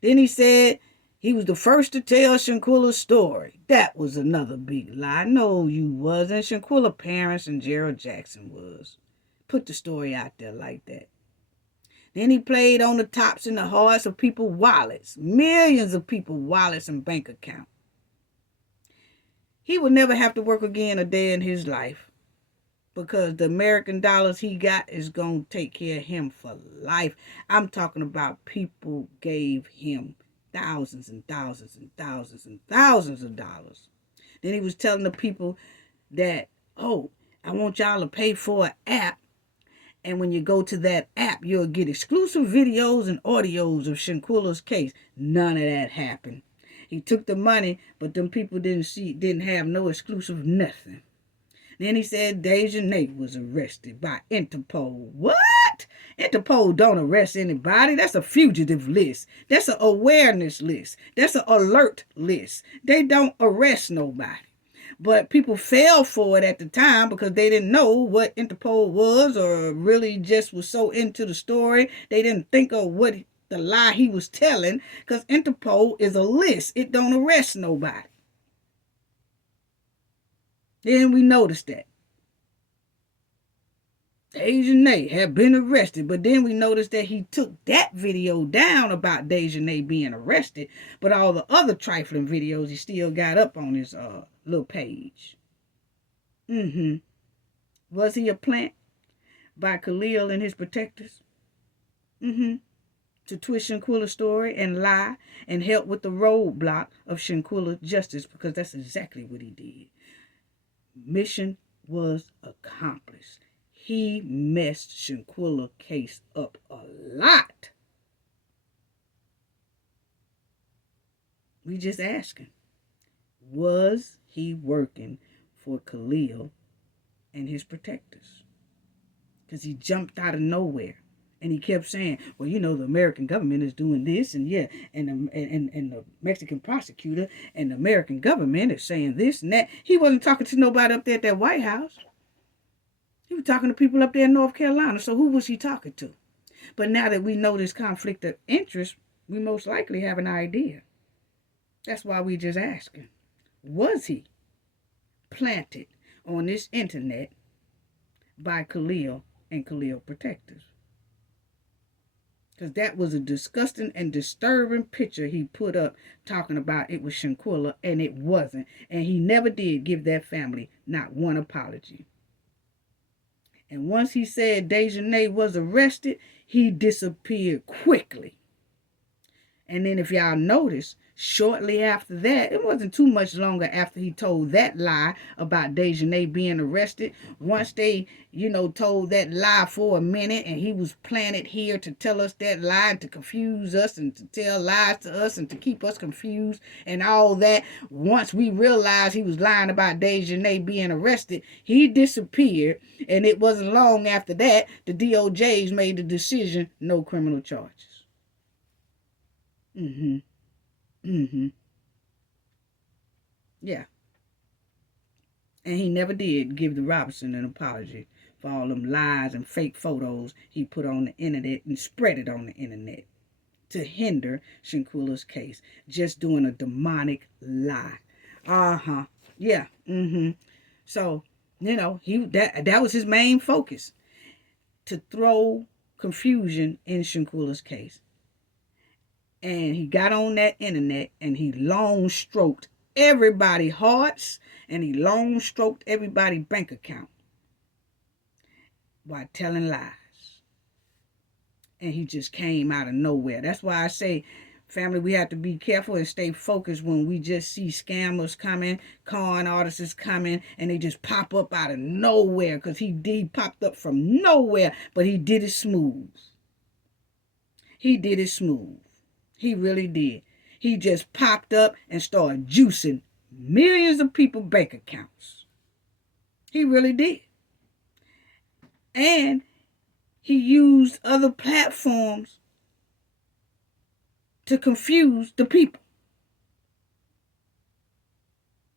Then he said he was the first to tell Shanquilla's story. That was another big lie. No, you wasn't. Shanquilla parents and Gerald Jackson was. Put the story out there like that. Then he played on the tops and the hearts of people's wallets. Millions of people's wallets and bank accounts. He would never have to work again a day in his life. Because the American dollars he got is going to take care of him for life. I'm talking about people gave him thousands and thousands and thousands and thousands of dollars. Then he was telling the people that, oh, I want y'all to pay for an app. And when you go to that app, you'll get exclusive videos and audios of Shanquilla's case. None of that happened. He took the money, but them people didn't have no exclusive nothing. Then he said Dejanay was arrested by Interpol. What? Interpol don't arrest anybody. That's a fugitive list. That's an awareness list. That's an alert list. They don't arrest nobody. But people fell for it at the time because they didn't know what Interpol was or really just was so into the story. They didn't think of what the lie he was telling because Interpol is a list. It don't arrest nobody. Then we noticed that Dejanay had been arrested, but then we noticed that he took that video down about Dejanay being arrested, but all the other trifling videos he still got up on his little page. Was he a plant by Khalil and his protectors? To twist Shanquilla's story and lie and help with the roadblock of Shanquilla's justice, because that's exactly what he did. Mission was accomplished. He messed Shanquilla's case up a lot. We just asking, was he working for Khalil and his protectors? Because he jumped out of nowhere. And he kept saying, well, you know, the American government is doing this, and yeah, and the Mexican prosecutor and the American government is saying this and that. He wasn't talking to nobody up there at that White House. He was talking to people up there in North Carolina. So who was he talking to? But now that we know this conflict of interest, we most likely have an idea. That's why we just asking, was he planted on this internet by Khalil and Khalil protectors? Because that was a disgusting and disturbing picture he put up talking about it was Shanquella, and it wasn't. And he never did give that family not one apology. And once he said Dejanay was arrested, he disappeared quickly. And then if y'all notice, shortly after that, it wasn't too much longer after he told that lie about Dejanay being arrested. Once they, told that lie for a minute, and he was planted here to tell us that lie and to confuse us and to tell lies to us and to keep us confused and all that. Once we realized he was lying about Dejanay being arrested, he disappeared. And it wasn't long after that, the DOJ's made the decision, no criminal charges. Yeah. And he never did give the Robinson an apology for all them lies and fake photos he put on the internet and spread it on the internet to hinder Shanquilla's case. Just doing a demonic lie. Yeah. So, that was his main focus. To throw confusion in Shanquilla's case. And he got on that internet and he long stroked everybody's hearts and he long stroked everybody's bank account while telling lies. And he just came out of nowhere. That's why I say, family, we have to be careful and stay focused when we just see scammers coming, con artists coming, and they just pop up out of nowhere, because he popped up from nowhere, but he did it smooth. He did it smooth. He really did. He just popped up and started juicing millions of people's bank accounts. He really did. And he used other platforms to confuse the people.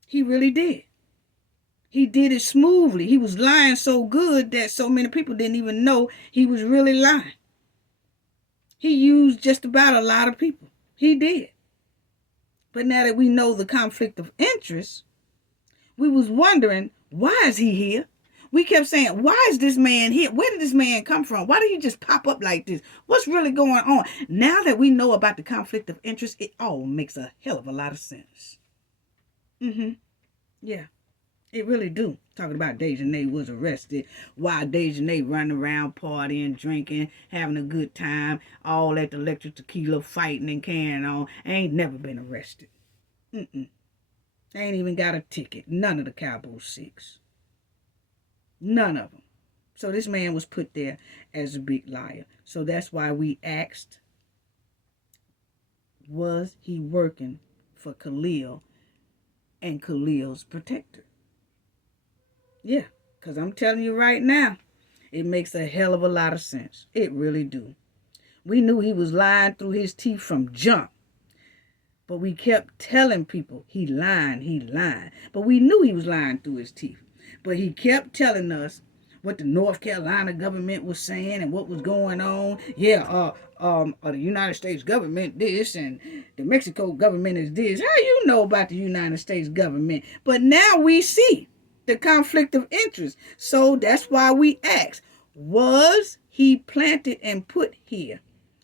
He really did. He did it smoothly. He was lying so good that so many people didn't even know he was really lying. He used just about a lot of people. He did. But now that we know the conflict of interest, we was wondering, why is he here? We kept saying, why is this man here? Where did this man come from? Why did he just pop up like this? What's really going on? Now that we know about the conflict of interest, it all makes a hell of a lot of sense. Yeah. It really do. Talking about Dejanay was arrested while Dejanay running around partying, drinking, having a good time, all at the electric tequila, fighting and carrying on. Ain't never been arrested. Ain't even got a ticket. None of the Cowboy Six. None of them. So this man was put there as a big liar. So that's why we asked, was he working for Khalil and Khalil's protector? Yeah, because I'm telling you right now, it makes a hell of a lot of sense. It really do. We knew he was lying through his teeth from jump. But we kept telling people he lying. But we knew he was lying through his teeth. But he kept telling us what the North Carolina government was saying and what was going on. Yeah, the United States government this and the Mexico government is this. How you know about the United States government? But now we see the conflict of interest. So that's why we ask, was he planted and put here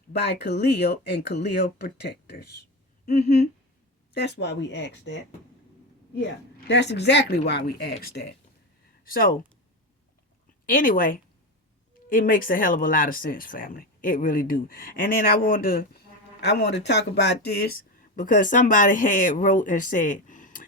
by Khalil and Khalil protectors? That's why we asked that. Yeah, that's exactly why we asked that. So, anyway, it makes a hell of a lot of sense, family. It really do. And then I want to talk about this because somebody had wrote and said,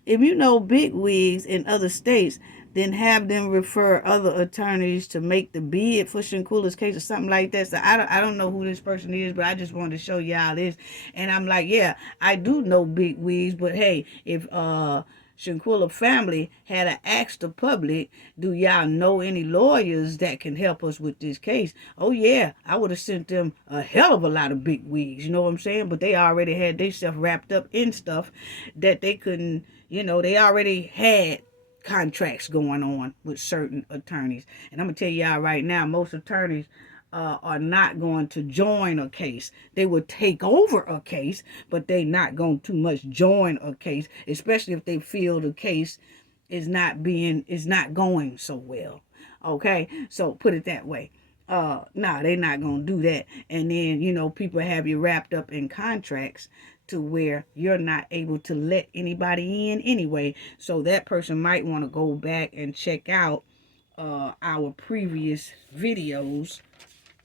if you know big wigs in other states, then have them refer other attorneys to make the bid for Shanquilla's case or something like that. So I don't know who this person is, but I just wanted to show y'all this. And I'm like, yeah, I do know big wigs, but hey, if Shanquilla family had to ask the public, do y'all know any lawyers that can help us with this case? Oh yeah, I would have sent them a hell of a lot of big wigs, you know what I'm saying? But they already had themselves wrapped up in stuff that they couldn't, they already had contracts going on with certain attorneys. And I'm going to tell y'all right now, most attorneys are not going to join a case. They will take over a case, but they not going to too much join a case, especially if they feel the case is not going so well. Okay, so put it that way. They're not gonna do that. And then people have you wrapped up in contracts to where you're not able to let anybody in anyway. So that person might want to go back and check out our previous videos,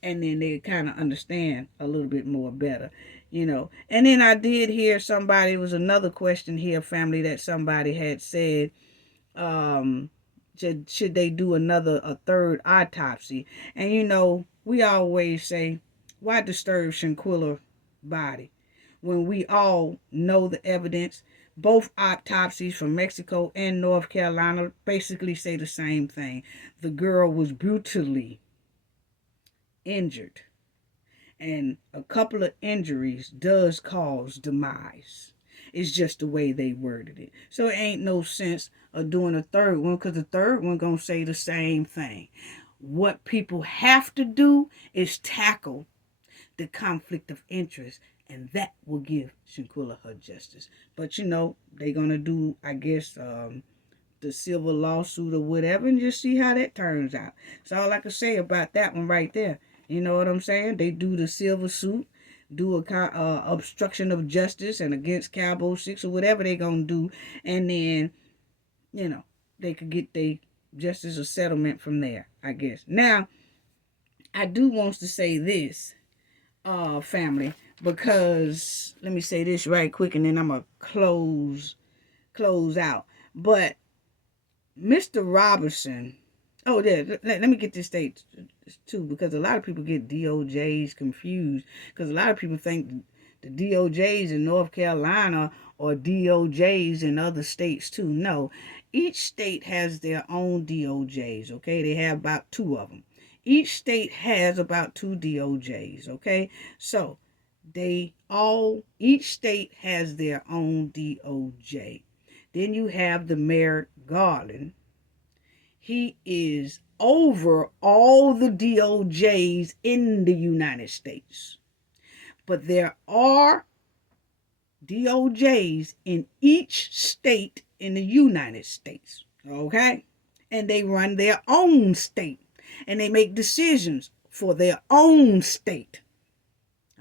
and then they kind of understand a little bit more better, And then I did hear it was another question here, family, that somebody had said, should they do a third autopsy? And we always say, why disturb Shanquilla's body when we all know the evidence? Both autopsies from Mexico and North Carolina basically say the same thing. The girl was brutally injured, and a couple of injuries does cause demise. It's just the way they worded it. So it ain't no sense of doing a third one, because the third one gonna say the same thing. What people have to do is tackle the conflict of interest, and that will give Shanquilla her justice. But they gonna do, I guess, the civil lawsuit or whatever, and just see how that turns out. That's all I can say about that one right there. You know what I'm saying? They do the civil suit, do a obstruction of justice and against Cabo 6 or whatever they gonna do, and then they could get their justice or settlement from there, I guess. Now I do want to say this, family, because let me say this right quick and then I'm gonna close out. But Mr. Robertson, let me get this state too, because a lot of people get DOJs confused, because a lot of people think the DOJs in North Carolina or DOJs in other states too. No, each state has their own DOJs, okay? They have about 2 of them. Each state has about 2 DOJs, okay? So each state has their own DOJ. Then you have the Merrick Garland. He is over all the DOJs in the United States. But there are DOJs in each state in the United States, okay? And they run their own state, and they make decisions for their own state,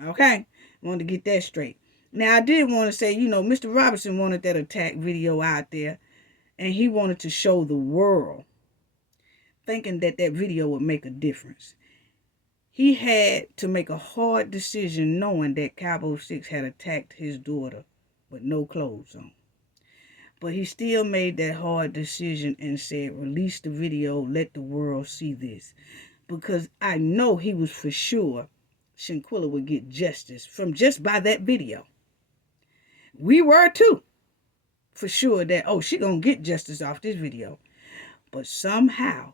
okay? Wanted to get that straight. Now, I did want to say, Mr. Robertson wanted that attack video out there, and he wanted to show the world, thinking that video would make a difference. He had to make a hard decision knowing that Cabo 6 had attacked his daughter with no clothes on. But he still made that hard decision and said, release the video, let the world see this. Because I know he was for sure Shanquilla would get justice from just by that video. We were too, for sure that, she gonna get justice off this video. But somehow,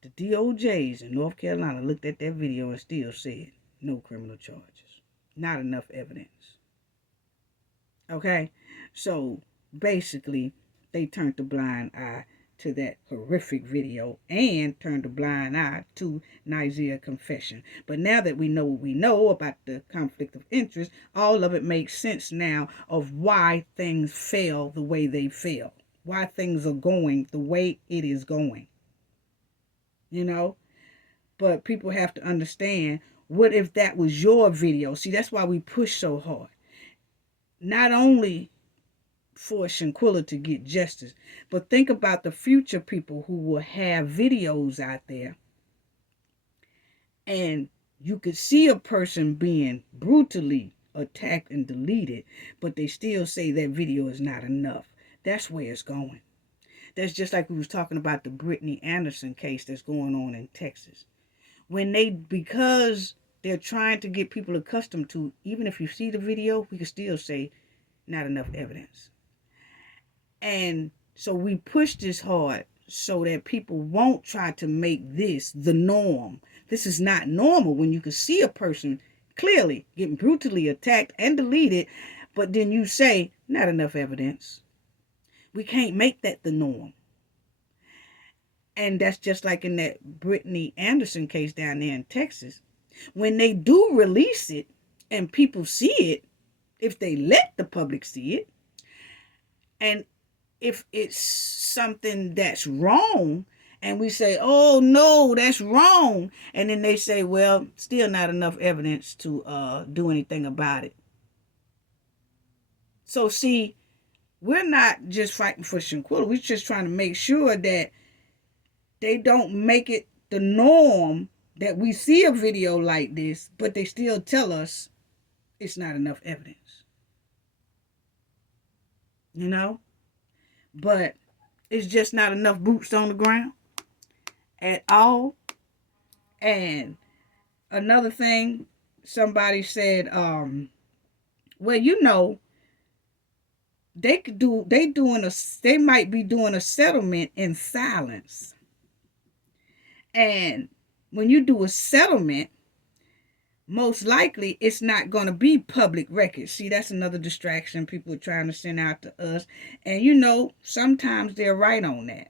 the DOJs in North Carolina looked at that video and still said, no criminal charges. Not enough evidence. Okay? So, basically, they turned a blind eye to that horrific video and turned a blind eye to Nigeria confession. But now that we know what we know about the conflict of interest, all of it makes sense now of why things fail the way they fail. why things are going the way it is going, you know. But people have to understand, what if that was your video? See, that's why we push so hard. Not only for Shanquilla to get justice, but think about the future people who will have videos out there, and you could see a person being brutally attacked and deleted, but they still say that video is not enough. That's where it's going. That's just like we was talking about the Brittany Anderson case that's going on in Texas. Because they're trying to get people accustomed to, even if you see the video, we can still say not enough evidence. And so we push this hard so that people won't try to make this the norm. This is not normal when you can see a person clearly getting brutally attacked and deleted, but then you say, not enough evidence. We can't make that the norm. And that's just like in that Brittany Anderson case down there in Texas. When they do release it and people see it, if they let the public see it, and if it's something that's wrong, and we say, oh no, that's wrong, and then they say, well, still not enough evidence to do anything about it. So see, we're not just fighting for Shanquilla. We're just trying to make sure that they don't make it the norm that we see a video like this, but they still tell us it's not enough evidence. You know? But it's just not enough boots on the ground at all. And another thing, somebody said, well, you know, they might be doing a settlement in silence. And when you do a settlement, most likely it's not going to be public record. See, that's another distraction people are trying to send out to us. And you know, sometimes they're right on that.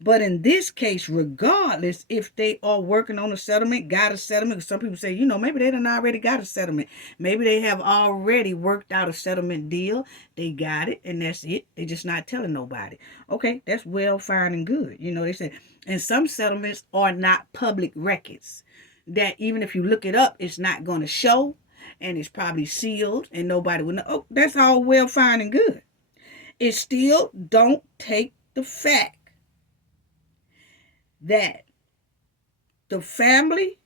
But in this case, regardless if they are working on a settlement, got a settlement, some people say, you know, maybe they done already got a settlement. Maybe they have already worked out a settlement deal. They got it, and that's it. They just not telling nobody. Okay, that's well, fine, and good. You know, they say, and some settlements are not public records. That even if you look it up, it's not going to show, and it's probably sealed, and nobody will know. Oh, that's all well, fine, and good. It still don't take the fact that the family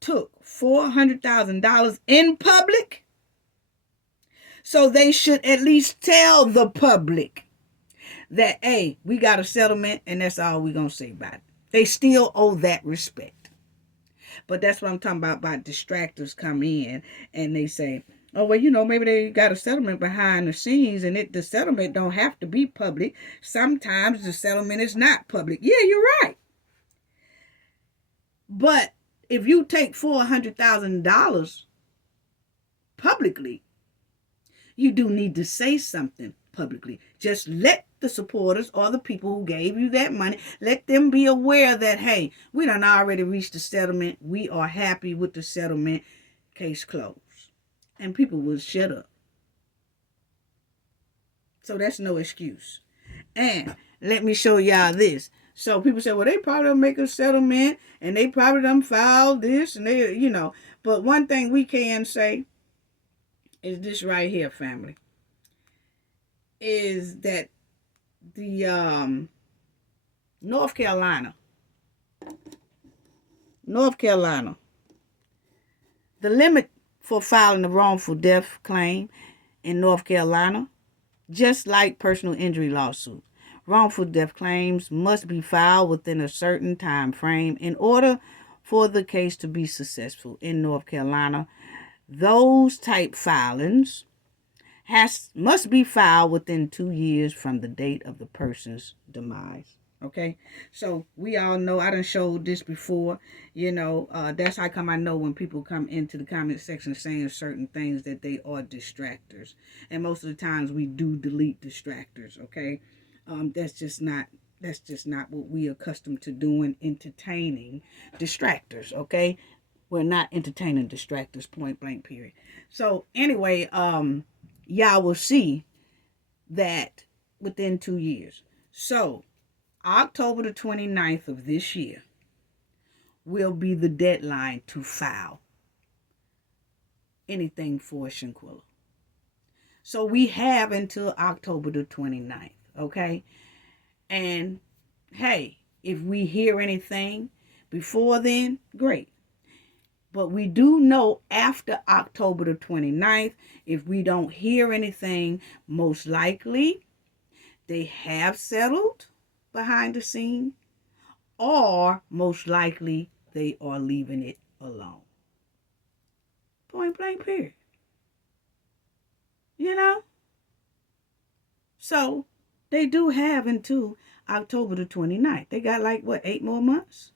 took $400,000 in public, so they should at least tell the public that, hey, we got a settlement, and that's all we're going to say about it. They still owe that respect. But that's what I'm talking about distractors come in, and they say, oh, well, you know, maybe they got a settlement behind the scenes, and the settlement don't have to be public. Sometimes the settlement is not public. Yeah, you're right. But if you take $400,000 publicly, you do need to say something publicly. Just let the supporters or the people who gave you that money, let them be aware that, hey, we done already reached a settlement. We are happy with the settlement. Case closed. And people will shut up. So that's no excuse. And let me show y'all this. So people say, well, they probably don't make a settlement, and they probably done filed this, and they, you know. But one thing we can say is this right here, family, is that the North Carolina, the limit for filing a wrongful death claim in North Carolina, just like personal injury lawsuits, wrongful death claims must be filed within a certain time frame in order for the case to be successful in North Carolina. Those type filings must be filed within 2 years from the date of the person's demise. Okay, so we all know, I done showed this before, you know, that's how come I know when people come into the comment section saying certain things that they are distractors. And most of the times we do delete distractors, okay? That's just not what we are accustomed to doing, entertaining distractors, okay? We're not entertaining distractors, point blank, period. So anyway, y'all will see that within 2 years. So, October the 29th of this year will be the deadline to file anything for Shanquilla. So we have until October the 29th, okay? And hey, if we hear anything before then, great. But we do know after October the 29th, if we don't hear anything, most likely they have settled behind the scene, or most likely they are leaving it alone. Point blank, period. You know? So they do have until October the 29th. They got like, what, 8 more months?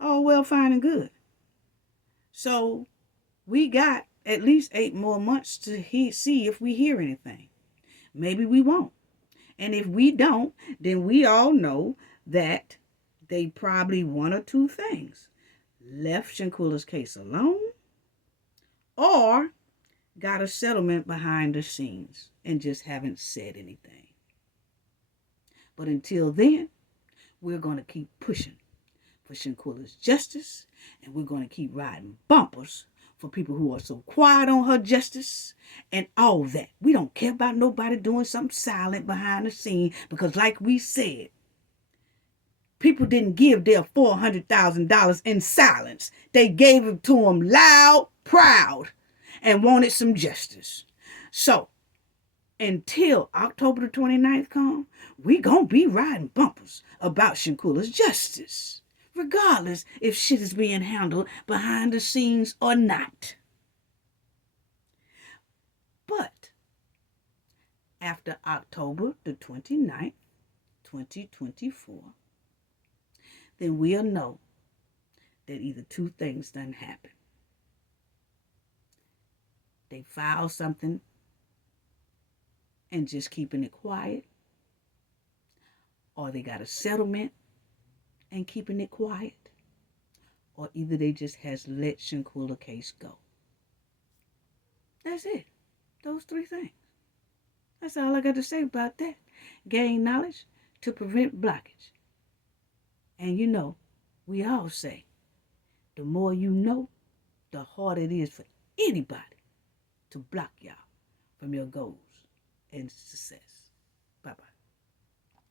All well, fine, and good. So we got at least 8 more months to see if we hear anything. Maybe we won't. And if we don't, then we all know that they probably one or two things. Left Shanquilla's case alone, or got a settlement behind the scenes and just haven't said anything. But until then, we're going to keep pushing for Shanquilla's justice, and we're going to keep riding bumpers for people who are so quiet on her justice and all that. We don't care about nobody doing something silent behind the scene, because like we said, people didn't give their $400,000 in silence. They gave it to them loud, proud, and wanted some justice. So, until October the 29th comes, we gonna be riding bumpers about Shanquilla's justice, regardless if shit is being handled behind the scenes or not. But after October the 29th, 2024, then we'll know that either two things done happen. They filed something and just keeping it quiet, or they got a settlement and keeping it quiet, or either they just has let Shanquilla case go. That's it. Those three things. That's all I got to say about that. Gain knowledge to prevent blockage. And you know, we all say, the more you know, the harder it is for anybody to block y'all from your goals and success.